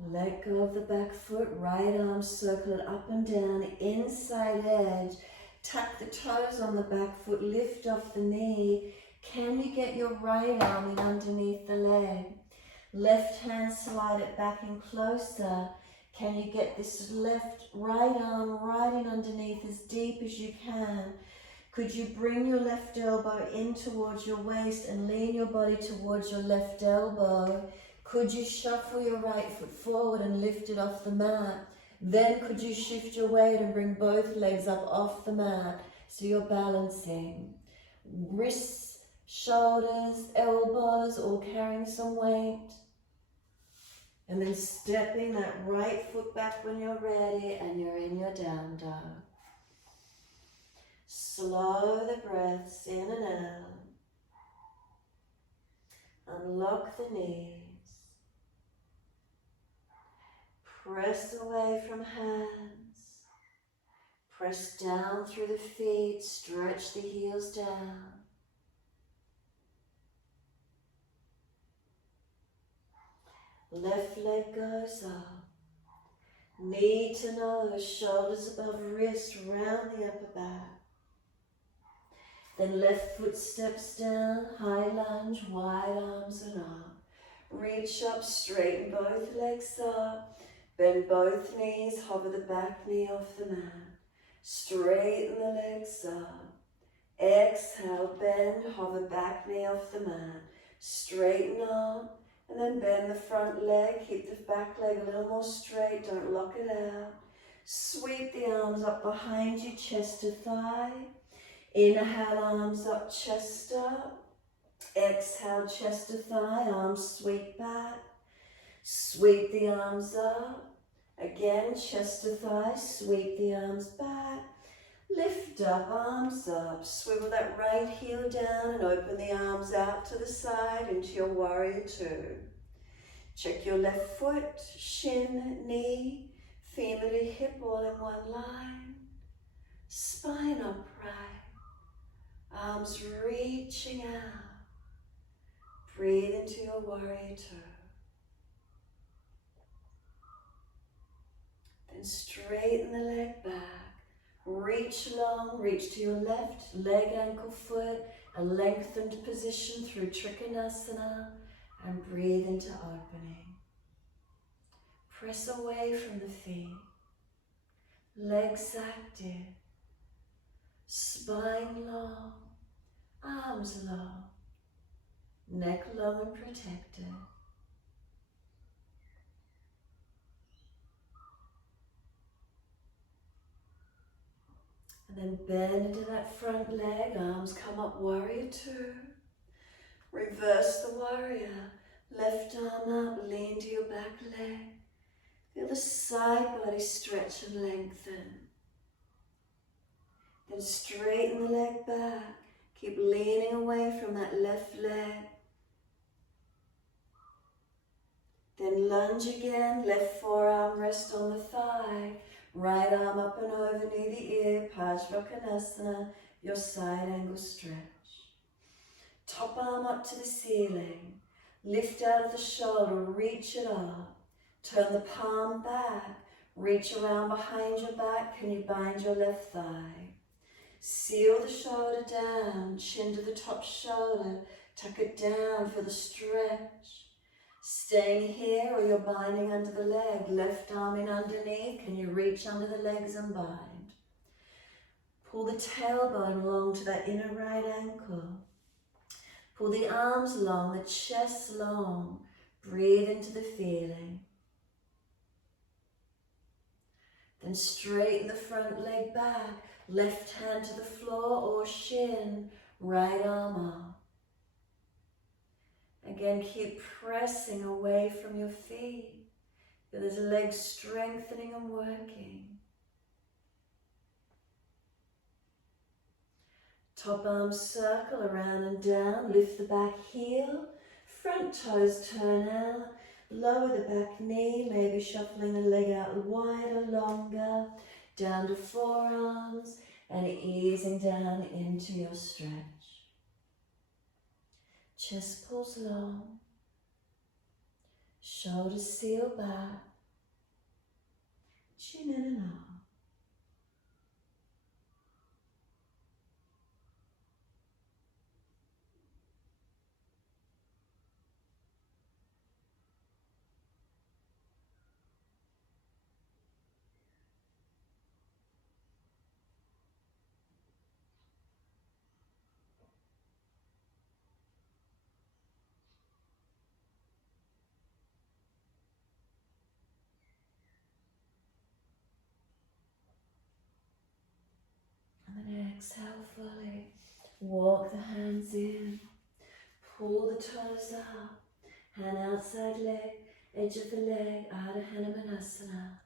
Let go of the back foot, right arm circle it up and down, inside edge. Tuck the toes on the back foot, lift off the knee. Can you get your right arm in underneath the leg? Left hand, slide it back in closer. Can you get this right arm right in underneath as deep as you can? Could you bring your left elbow in towards your waist and lean your body towards your left elbow? Could you shuffle your right foot forward and lift it off the mat? Then could you shift your weight and bring both legs up off the mat so you're balancing? Wrists, shoulders, elbows, all carrying some weight. And then stepping that right foot back when you're ready and you're in your down dog. Slow the breaths in and out. Unlock the knees. Press away from hands. Press down through the feet. Stretch the heels down. Left leg goes up. Knee to nose, shoulders above wrist, round the upper back. Then left foot steps down, high lunge, wide arms and up. Reach up, straighten both legs up. Bend both knees, hover the back knee off the mat. Straighten the legs up. Exhale, bend, hover back knee off the mat. Straighten up. And then bend the front leg, keep the back leg a little more straight, don't lock it out. Sweep the arms up behind you, chest to thigh. Inhale, arms up, chest up. Exhale, chest to thigh, arms sweep back. Sweep the arms up. Again, chest to thigh, sweep the arms back. Lift up, arms up. Swivel that right heel down and open the arms out to the side into your warrior two. Check your left foot, shin, knee, femur to hip all in one line. Spine upright. Arms reaching out. Breathe into your warrior two. Then straighten the leg back. Reach long, reach to your left leg, ankle, foot, a lengthened position through Trikonasana, and breathe into opening. Press away from the feet, legs active, spine long, arms long, neck long and protected. And then bend into that front leg, arms come up, warrior two. Reverse the warrior, left arm up, lean to your back leg. Feel the side body stretch and lengthen. Then straighten the leg back, keep leaning away from that left leg. Then lunge again, left forearm rest on the thigh. Right arm up and over near the ear, Parsvakonasana, your side angle stretch. Top arm up to the ceiling. Lift out of the shoulder, reach it up. Turn the palm back. Reach around behind your back. Can you bind your left thigh? Seal the shoulder down, chin to the top shoulder. Tuck it down for the stretch. Staying here or you're binding under the leg, left arm in underneath, can you reach under the legs and bind? Pull the tailbone long to that inner right ankle. Pull the arms long, the chest long. Breathe into the feeling. Then straighten the front leg back, left hand to the floor or shin, right arm up. Again, keep pressing away from your feet. Feel those legs strengthening and working. Top arms circle around and down. Lift the back heel. Front toes turn out. Lower the back knee, maybe shuffling the leg out wider, longer. Down to forearms and easing down into your stretch. Chest pulls long. Shoulders seal back. Chin in and out. And then exhale fully. Walk the hands in. Pull the toes up. Hand outside leg, edge of the leg, Ardha Hanumanasana.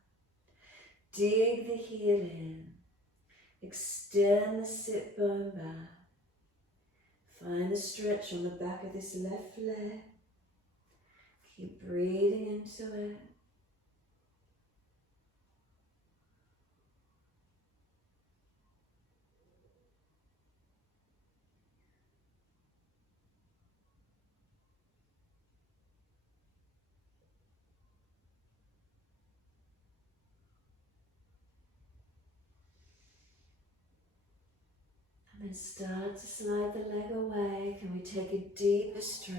Dig the heel in. Extend the sit bone back. Find the stretch on the back of this left leg. Keep breathing into it. And then start to slide the leg away. Can we take a deeper stretch?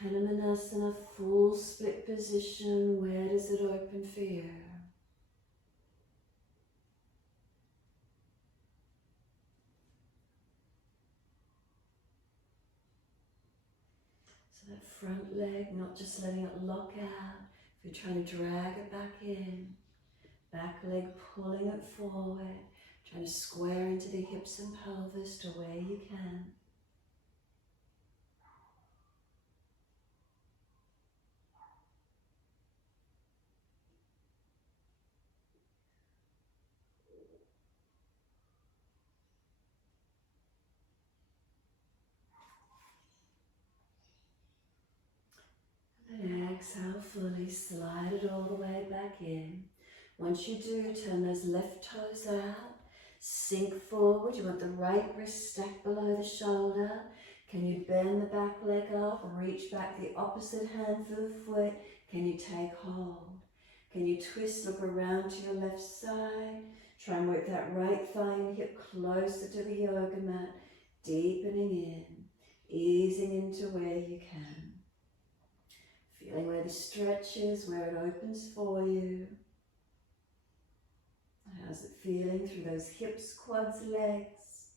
Hanumanasana, full split position. Where does it open for you? So that front leg, not just letting it lock out. If you're trying to drag it back in. Back leg pulling it forward. Trying to square into the hips and pelvis to where you can. And exhale fully, slide it all the way back in. Once you do, turn those left toes out. Sink forward. You want the right wrist stacked below the shoulder. Can you bend the back leg up? Reach back the opposite hand for the foot. Can you take hold? Can you twist, look around to your left side? Try and work that right thigh and hip closer to the yoga mat. Deepening in, easing into where you can. Feeling where the stretch is, where it opens for you. How's it feeling through those hips, quads, legs?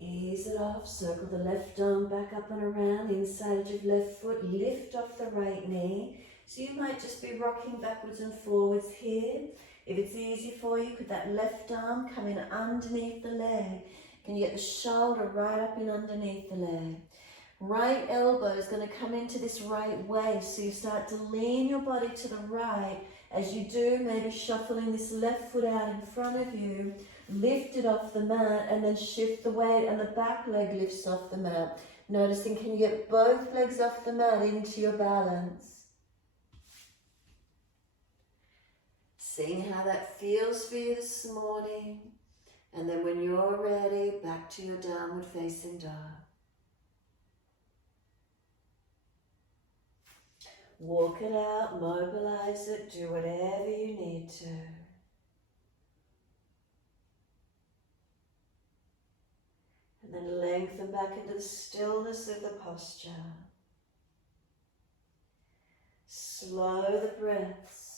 Ease it off, circle the left arm back up and around, inside edge of left foot, lift off the right knee. So you might just be rocking backwards and forwards here. If it's easy for you, could that left arm come in underneath the leg? Can you get the shoulder right up in underneath the leg? Right elbow is going to come into this right waist, so you start to lean your body to the right. As you do, maybe shuffling this left foot out in front of you, lift it off the mat and then shift the weight and the back leg lifts off the mat. Noticing, can you get both legs off the mat into your balance? Seeing how that feels for you this morning. And then when you're ready, back to your downward facing dog. Walk it out, mobilize it, do whatever you need to. And then lengthen back into the stillness of the posture. Slow the breaths.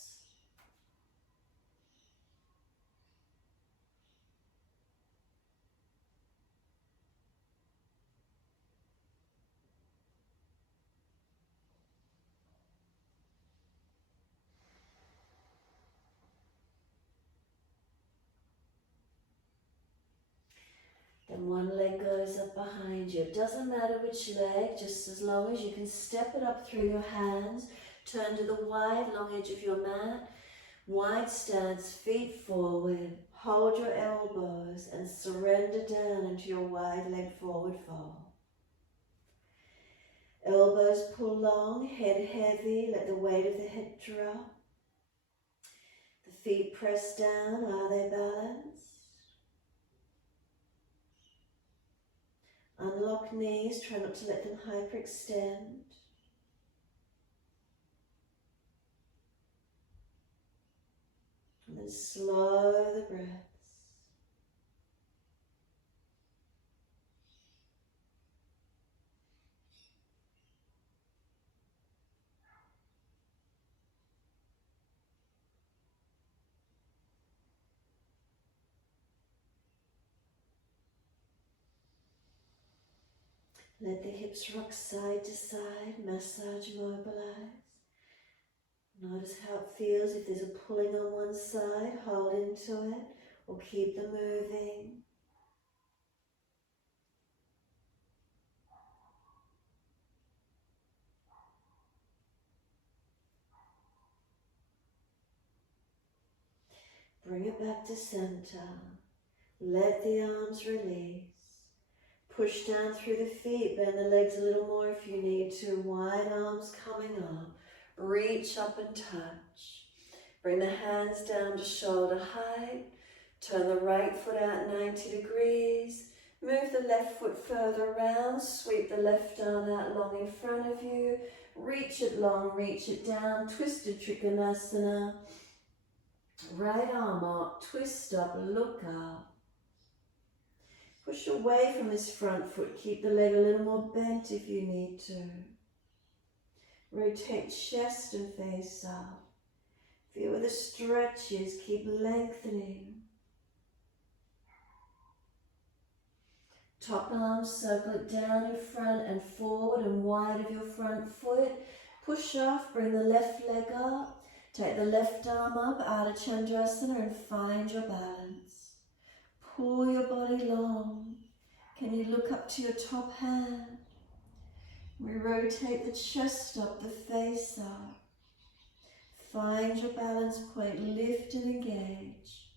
elbows up behind you. It doesn't matter which leg, just as long as you can step it up through your hands. Turn to the wide, long edge of your mat. Wide stance, feet forward. Hold your elbows and surrender down into your wide leg forward fold. Elbows pull long, head heavy, let the weight of the head drop. The feet press down, are they balanced? Unlock knees, try not to let them hyperextend. And then slow the breaths. Let the hips rock side to side, massage, mobilize. Notice how it feels. If there's a pulling on one side, hold into it or keep them moving. Bring it back to center. Let the arms release. Push down through the feet, bend the legs a little more if you need to. Wide arms coming up. Reach up and touch. Bring the hands down to shoulder height. Turn the right foot out 90 degrees. Move the left foot further around. Sweep the left arm out long in front of you. Reach it long, reach it down. Twisted Trikonasana. Right arm up, twist up, look up. Push away from this front foot. Keep the leg a little more bent if you need to. Rotate chest and face up. Feel where the stretch is. Keep lengthening. Top arm, circle it down in front and forward and wide of your front foot. Push off, bring the left leg up. Take the left arm up, Ardha Chandrasana, and find your balance. Pull your body long. Can you look up to your top hand? We rotate the chest up, the face up. Find your balance point, lift and engage.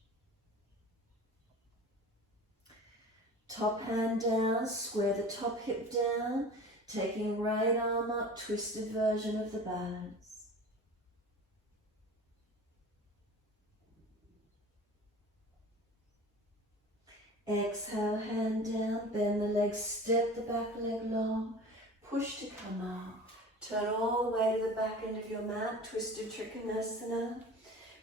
Top hand down, square the top hip down, taking right arm up, twisted version of the balance. Exhale, hand down, bend the legs, step the back leg long, push to come up. Turn all the way to the back end of your mat, twisted Trikonasana.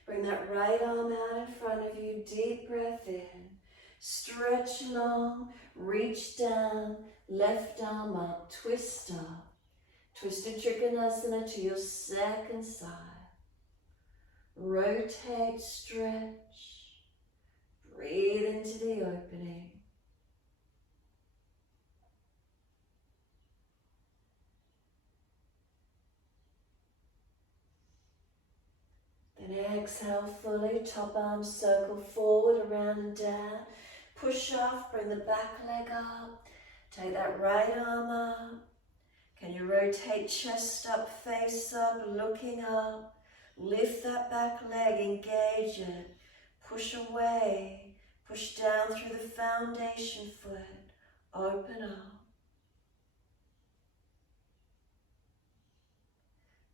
Bring that right arm out in front of you, deep breath in. Stretch long, reach down, left arm up, twist up. Twisted Trikonasana to your second side. Rotate, stretch. Breathe into the opening. Then exhale fully, top arm circle forward, around and down. Push off, bring the back leg up. Take that right arm up. Can you rotate chest up, face up, looking up. Lift that back leg, engage it. Push away, push down through the foundation foot. Open up.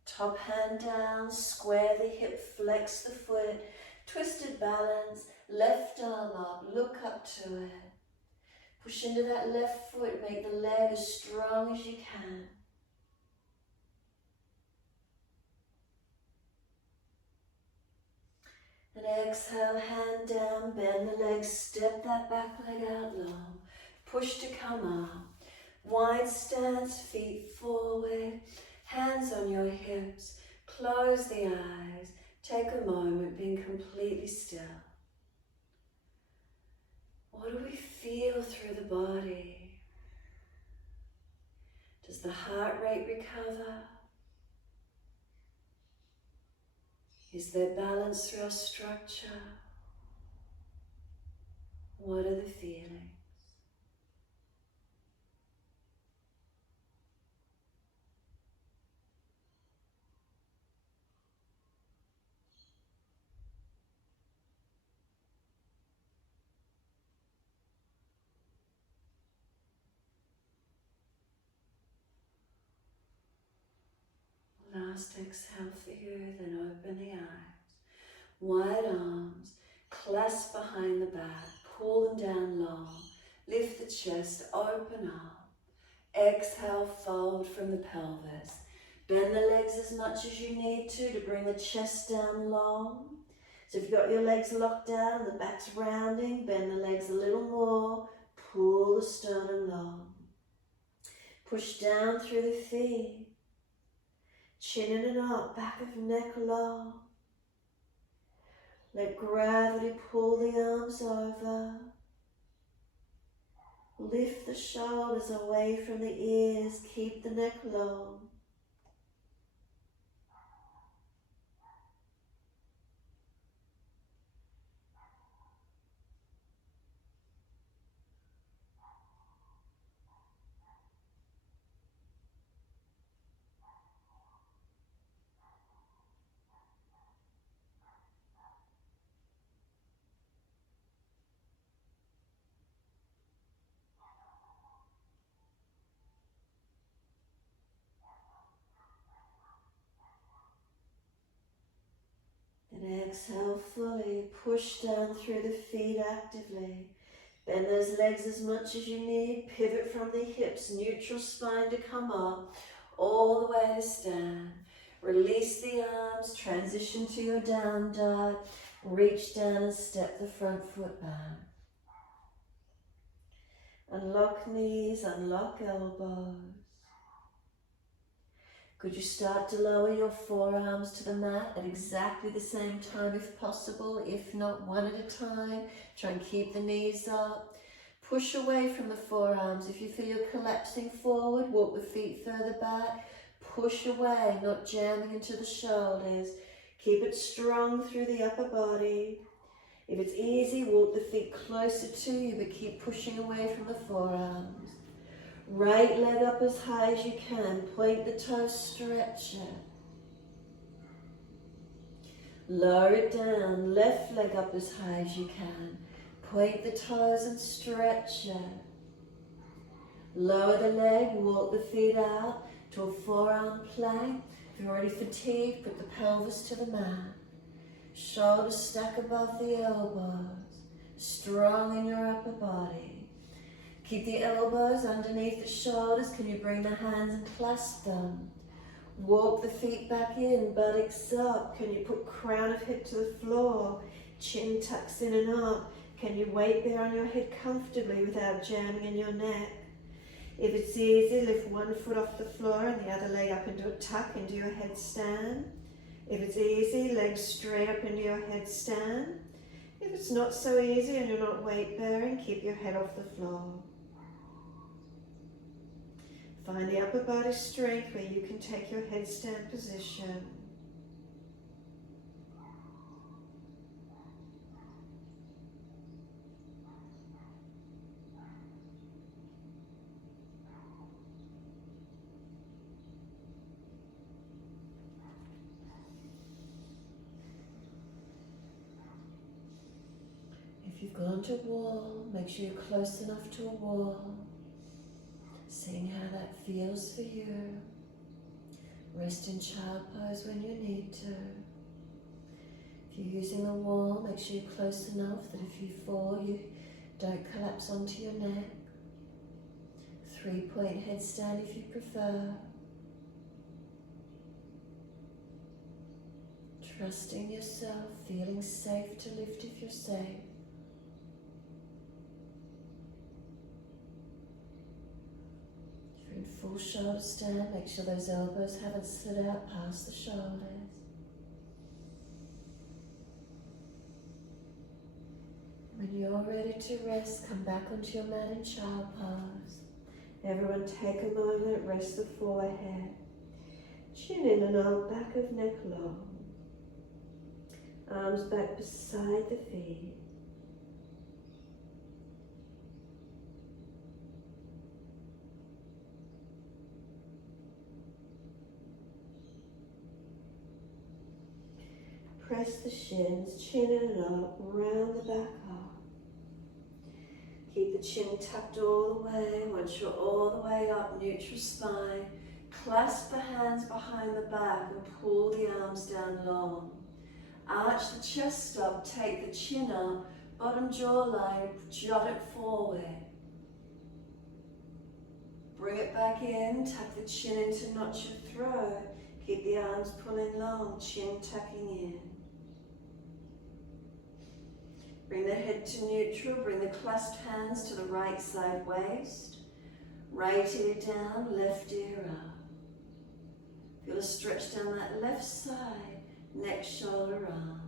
Top hand down, square the hip, flex the foot, twisted balance, left arm up, look up to it. Push into that left foot, make the leg as strong as you can. And exhale, hand down, bend the legs, step that back leg out long. Push to come up. Wide stance, feet forward, hands on your hips. Close the eyes. Take a moment being completely still. What do we feel through the body? Does the heart rate recover? Is there balance through our structure? What are the feelings? Last exhale for you, then open the eyes. Wide arms, clasp behind the back, pull them down long. Lift the chest, open up. Exhale, fold from the pelvis. Bend the legs as much as you need to bring the chest down long. So if you've got your legs locked down, the back's rounding, bend the legs a little more, pull the sternum long. Push down through the feet, chin in and up, back of neck long. Let gravity pull the arms over. Lift the shoulders away from the ears, keep the neck long. And exhale fully, push down through the feet actively. Bend those legs as much as you need, pivot from the hips, neutral spine to come up, all the way to stand. Release the arms, transition to your down dog, reach down and step the front foot back. Unlock knees, unlock elbows. Could you start to lower your forearms to the mat at exactly the same time if possible, if not one at a time. Try and keep the knees up. Push away from the forearms. If you feel you're collapsing forward, walk the feet further back. Push away, not jamming into the shoulders. Keep it strong through the upper body. If it's easy, walk the feet closer to you, but keep pushing away from the forearms. Right leg up as high as you can. Point the toes, stretch it. Lower it down. Left leg up as high as you can. Point the toes and stretch it. Lower the leg, walk the feet out to a forearm plank. If you're already fatigued, put the pelvis to the mat. Shoulders stack above the elbows. Strong in your upper body. Keep the elbows underneath the shoulders. Can you bring the hands and clasp them? Walk the feet back in, buttocks up. Can you put crown of hip to the floor? Chin tucks in and up. Can you weight bear on your head comfortably without jamming in your neck? If it's easy, lift one foot off the floor and the other leg up into a tuck into your headstand. If it's easy, legs straight up into your headstand. If it's not so easy and you're not weight bearing, keep your head off the floor. Find the upper body strength where you can take your headstand position. If you've gone to a wall, make sure you're close enough to a wall. Seeing how that feels for you. Rest in child pose when you need to. If you're using the wall, make sure you're close enough that if you fall, you don't collapse onto your neck. 3-point headstand if you prefer. Trusting yourself, feeling safe to lift if you're safe. In full shoulder stand, make sure those elbows haven't slid out past the shoulders. When you're ready to rest, come back onto your mat in child pose. Everyone take a moment, rest the forehead. Chin in and out, back of neck long. Arms back beside the feet. Press the shins, chin in and up, round the back up. Keep the chin tucked all the way. Once you're all the way up, neutral spine, Clasp the hands behind the back and pull the arms down long. Arch the chest up, take the chin up, bottom jawline, jut it forward. Bring it back in, tuck the chin in to notch your throat. Keep the arms pulling long, chin tucking in. Bring the head to neutral, bring the clasped hands to the right side waist. Right ear down, left ear up. Feel a stretch down that left side, neck, shoulder, arm.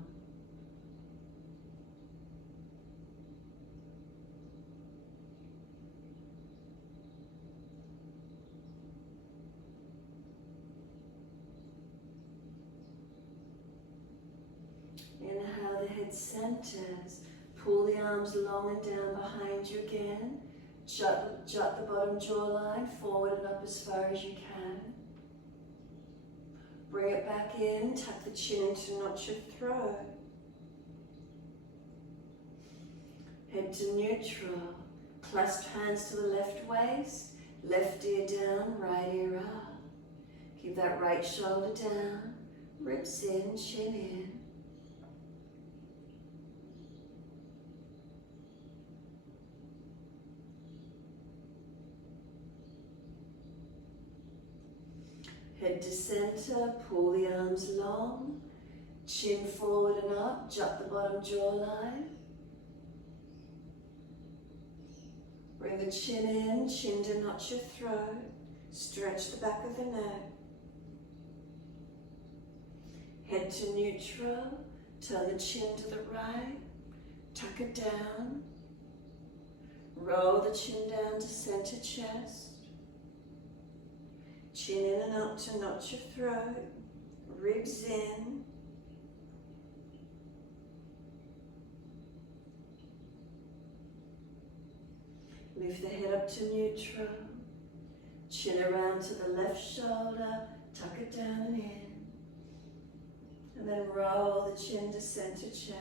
Inhale, the head centers. Pull the arms long and down behind you again. Jut the bottom jawline forward and up as far as you can. Bring it back in, tuck the chin in to notch your throat. Head to neutral. Clasp hands to the left waist. Left ear down, right ear up. Keep that right shoulder down. Ribs in, chin in. Head to center, pull the arms long, chin forward and up, jut the bottom jawline. Bring the chin in, chin to notch your throat, stretch the back of the neck. Head to neutral, turn the chin to the right, tuck it down, roll the chin down to center chest. Chin in and up to notch your throat, ribs in. Lift the head up to neutral, chin around to the left shoulder, tuck it down and in. And then roll the chin to center chest.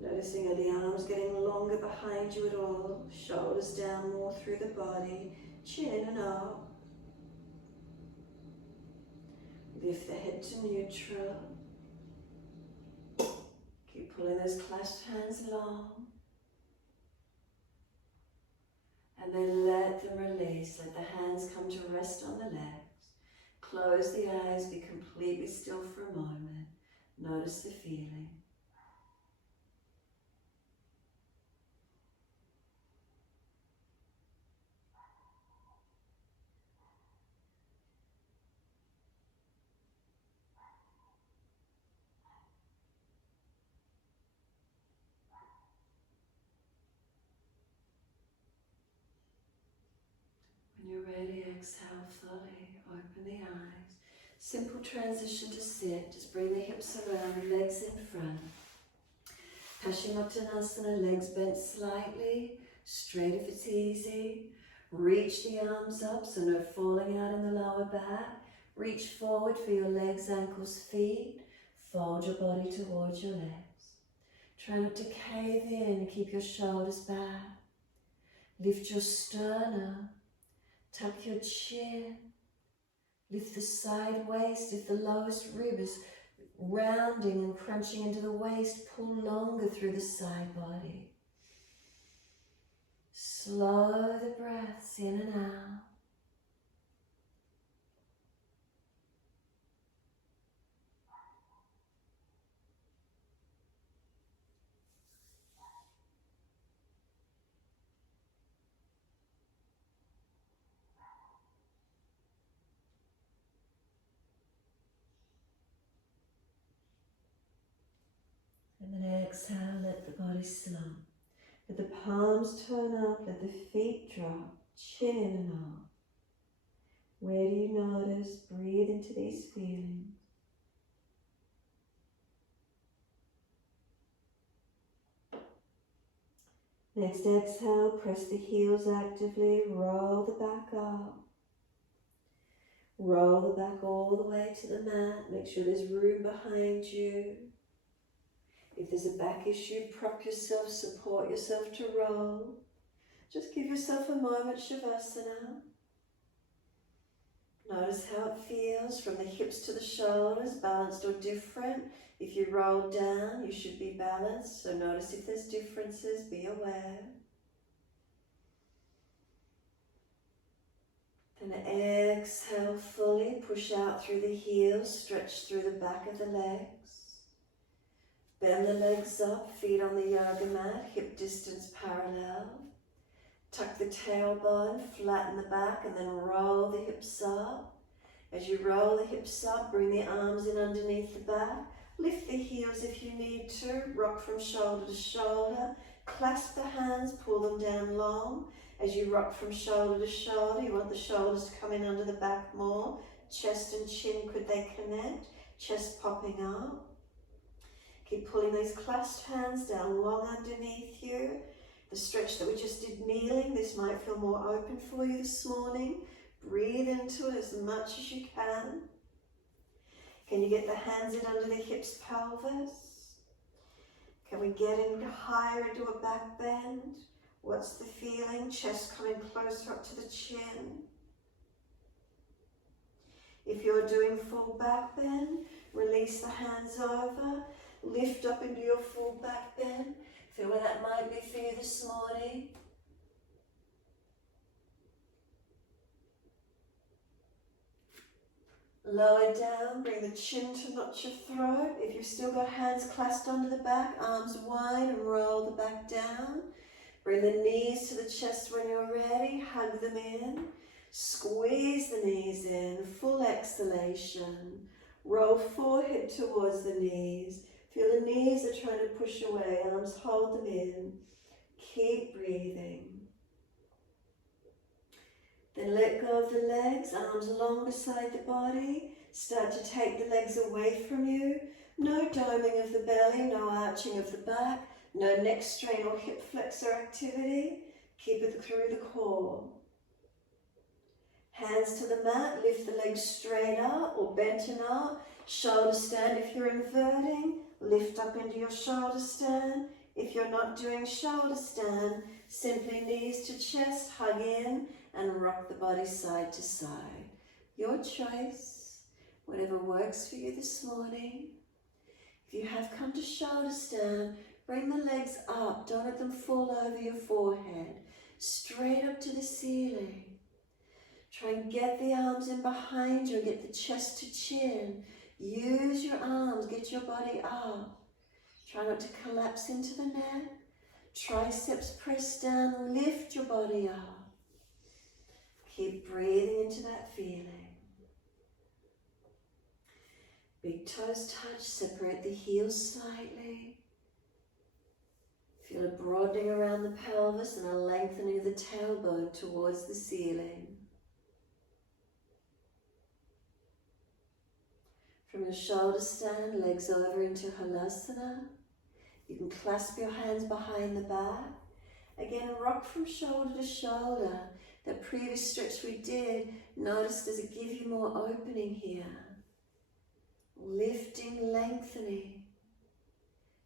Noticing are the arms getting longer behind you at all, shoulders down more through the body, chin and up. Lift the head to neutral. Keep pulling those clasped hands long. And then let them release, let the hands come to rest on the legs. Close the eyes, be completely still for a moment. Notice the feeling. When you're ready, exhale fully, open the eyes. Simple transition to sit, just bring the hips around, legs in front. Paschimottanasana, legs bent slightly, straight if it's easy. Reach the arms up, so no falling out in the lower back. Reach forward for your legs, ankles, feet. Fold your body towards your legs. Try not to cave in, keep your shoulders back. Lift your sternum. Tuck your chin, lift the side waist. If the lowest rib is rounding and crunching into the waist, pull longer through the side body. Slow the breaths in and out. And then exhale, let the body slump. Let the palms turn up, let the feet drop, chin in and up. Where do you notice? Breathe into these feelings. Next exhale, press the heels actively, roll the back up. Roll the back all the way to the mat, make sure there's room behind you. If there's a back issue, prop yourself, support yourself to roll. Just give yourself a moment, Savasana. Notice how it feels from the hips to the shoulders, balanced or different. If you roll down, you should be balanced, so notice if there's differences, be aware. Then exhale fully, push out through the heels, stretch through the back of the legs. Bend the legs up, feet on the yoga mat, hip distance parallel. Tuck the tailbone, flatten the back, and then roll the hips up. As you roll the hips up, bring the arms in underneath the back. Lift the heels if you need to. Rock from shoulder to shoulder. Clasp the hands, pull them down long. As you rock from shoulder to shoulder, you want the shoulders to come in under the back more. Chest and chin, could they connect? Chest popping up. Keep pulling those clasped hands down long underneath you. The stretch that we just did kneeling, this might feel more open for you this morning. Breathe into it as much as you can. Can you get the hands in under the hips, pelvis? Can we get in higher into a back bend? What's the feeling? Chest coming closer up to the chin. If you're doing full back bend, release the hands over. Lift up into your full back bend. Feel where that might be for you this morning. Lower down, bring the chin to notch your throat. If you've still got hands clasped under the back, arms wide and roll the back down. Bring the knees to the chest when you're ready, hug them in. Squeeze the knees in, full exhalation. Roll forehead towards the knees. Feel the knees are trying to push away, arms hold them in. Keep breathing. Then let go of the legs, arms long beside the body. Start to take the legs away from you. No doming of the belly, no arching of the back, no neck strain or hip flexor activity. Keep it through the core. Hands to the mat, lift the legs straight up or bent and up. Shoulder stand if you're inverting. Lift up into your shoulder stand. If you're not doing shoulder stand, simply knees to chest, hug in, and rock the body side to side. Your choice, whatever works for you this morning. If you have come to shoulder stand, bring the legs up, don't let them fall over your forehead, straight up to the ceiling. Try and get the arms in behind you and get the chest to chin. Use your arms, get your body up. Try not to collapse into the neck. Triceps press down, lift your body up. Keep breathing into that feeling. Big toes touch, separate the heels slightly. Feel a broadening around the pelvis and a lengthening of the tailbone towards the ceiling. From your shoulder stand, legs over into Halasana. You can clasp your hands behind the back. Again, rock from shoulder to shoulder. That previous stretch we did, notice does it give you more opening here? Lifting, lengthening.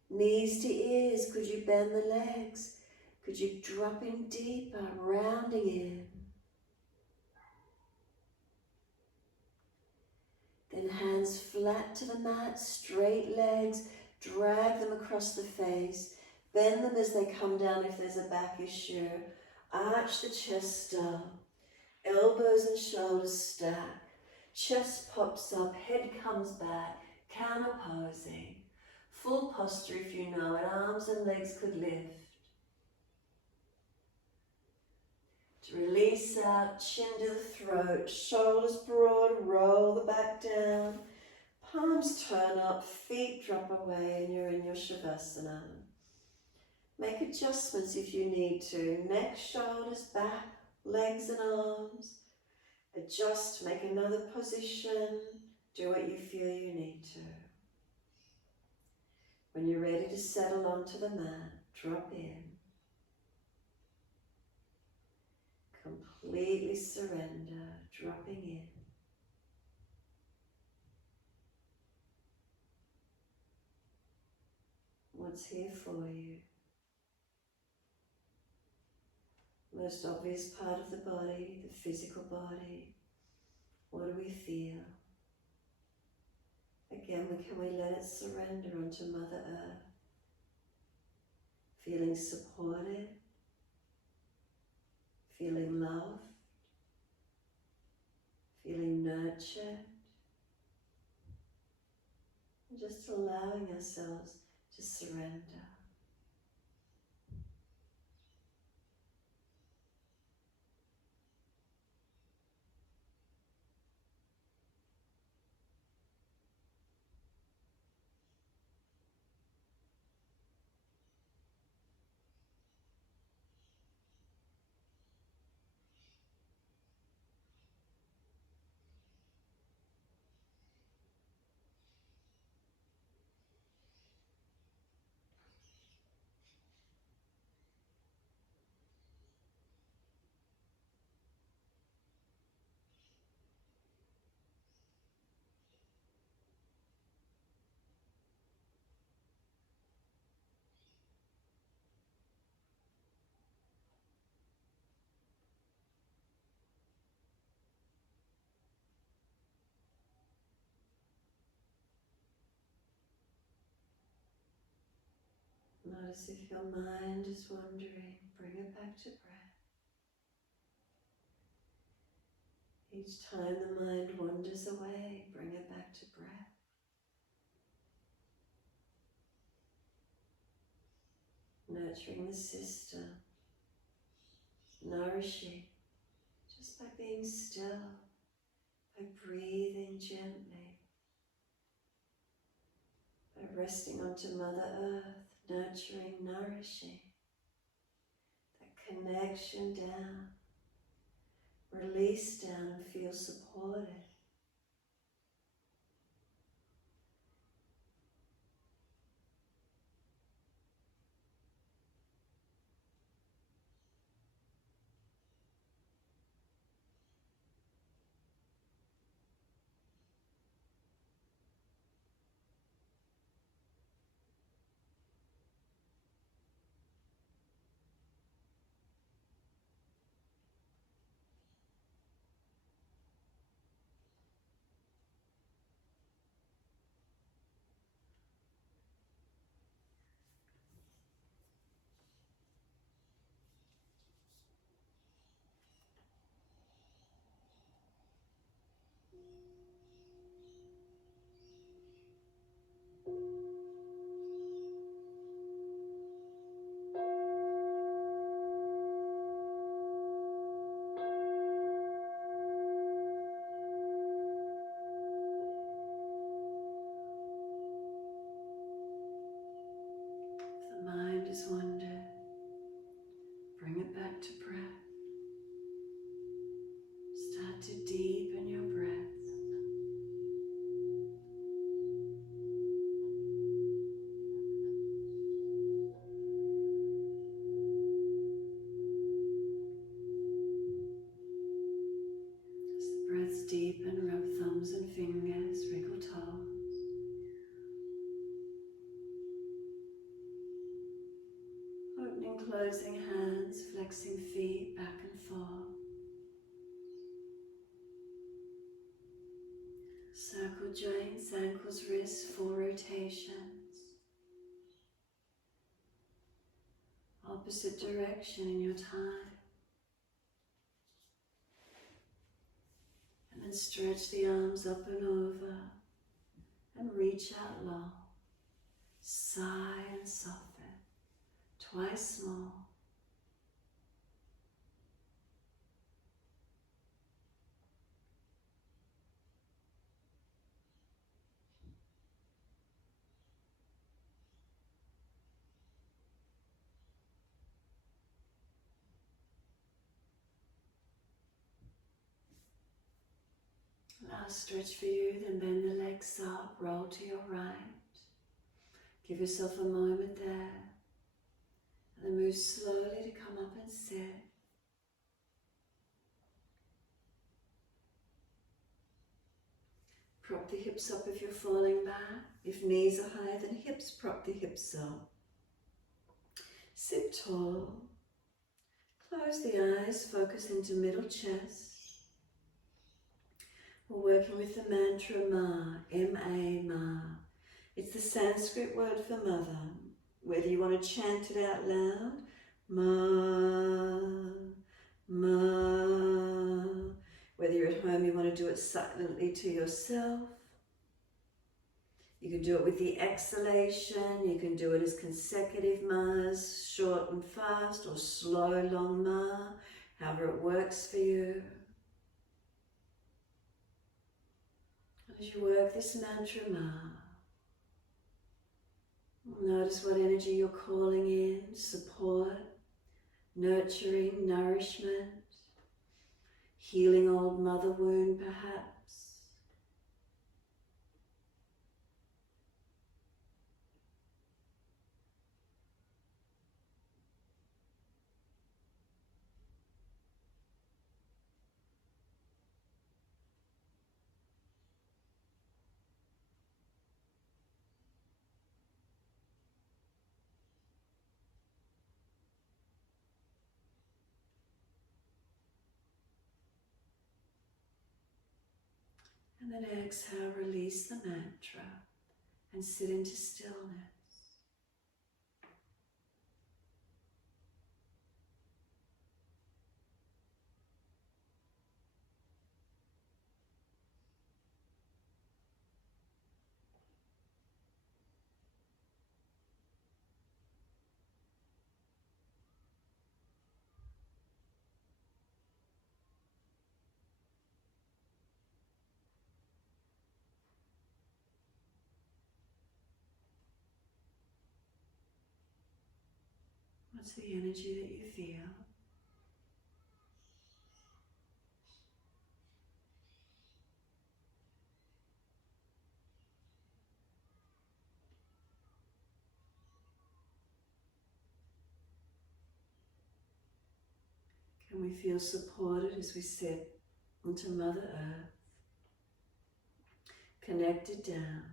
Knees to ears, could you bend the legs? Could you drop in deeper, rounding in? Then hands flat to the mat, straight legs, drag them across the face. Bend them as they come down if there's a back issue. Arch the chest up, elbows and shoulders stack, chest pops up, head comes back, counter posing. Full posture if you know it, arms and legs could lift. To release out, chin to the throat, shoulders broad, roll the back down, palms turn up, feet drop away, and you're in your Savasana. Make adjustments if you need to. Neck, shoulders, back, legs and arms. Adjust, make another position. Do what you feel you need to. When you're ready to settle onto the mat, drop in. Completely surrender, dropping in. What's here for you? most obvious part of the body, the physical body. What do we feel? Again, can we let it surrender onto Mother Earth? Feeling supported, feeling loved, feeling nurtured, and just allowing ourselves to surrender. Notice if your mind is wandering, bring it back to breath. Each time the mind wanders away, bring it back to breath. Nurturing the system, nourishing just by being still, by breathing gently, by resting onto Mother Earth, nurturing, nourishing, that connection down, release down and feel supported. If the mind has wandered, bring it back to breath. Start to deepen your breath. As the breaths deepen, rub thumbs and fingers, wriggle toes. Opening, closing hands, flexing feet back and forth. Circle joints, ankles, wrists, 4 rotations. Opposite direction in your time. And then stretch the arms up and over and reach out long. Sigh and soften. Twice more. Last stretch for you, then bend the legs up, roll to your right. Give yourself a moment there. And then move slowly to come up and sit. Prop the hips up if you're falling back. If knees are higher than hips, prop the hips up. Sit tall. Close the eyes, focus into middle chest. We're working with the mantra Ma, M-A, Ma. It's the Sanskrit word for mother. Whether you want to chant it out loud, Ma, Ma. Whether you're at home, you want to do it silently to yourself. You can do it with the exhalation. You can do it as consecutive Ma's, short and fast, or slow, long Ma, however it works for you. As you work this mantra Ma, notice what energy you're calling in, support, nurturing, nourishment, healing old mother wound perhaps. And then exhale, release the mantra and sit into stillness. What's the energy that you feel? Can we feel supported as we sit into Mother Earth, connected down?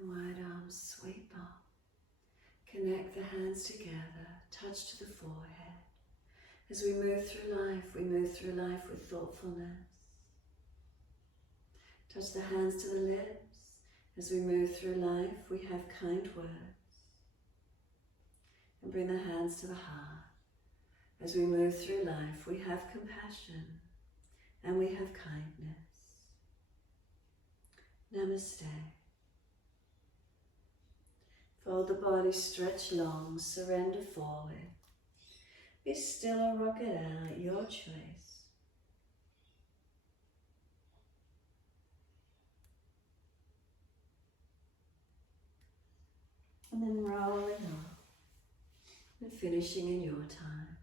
And wide arms sweep up. Connect the hands together, touch to the forehead. As we move through life with thoughtfulness. Touch the hands to the lips. As we move through life, we have kind words. And bring the hands to the heart. As we move through life, we have compassion and we have kindness. Namaste. Fold the body, stretch long, surrender forward. Be still or rock it out, your choice. And then rolling up and finishing in your time.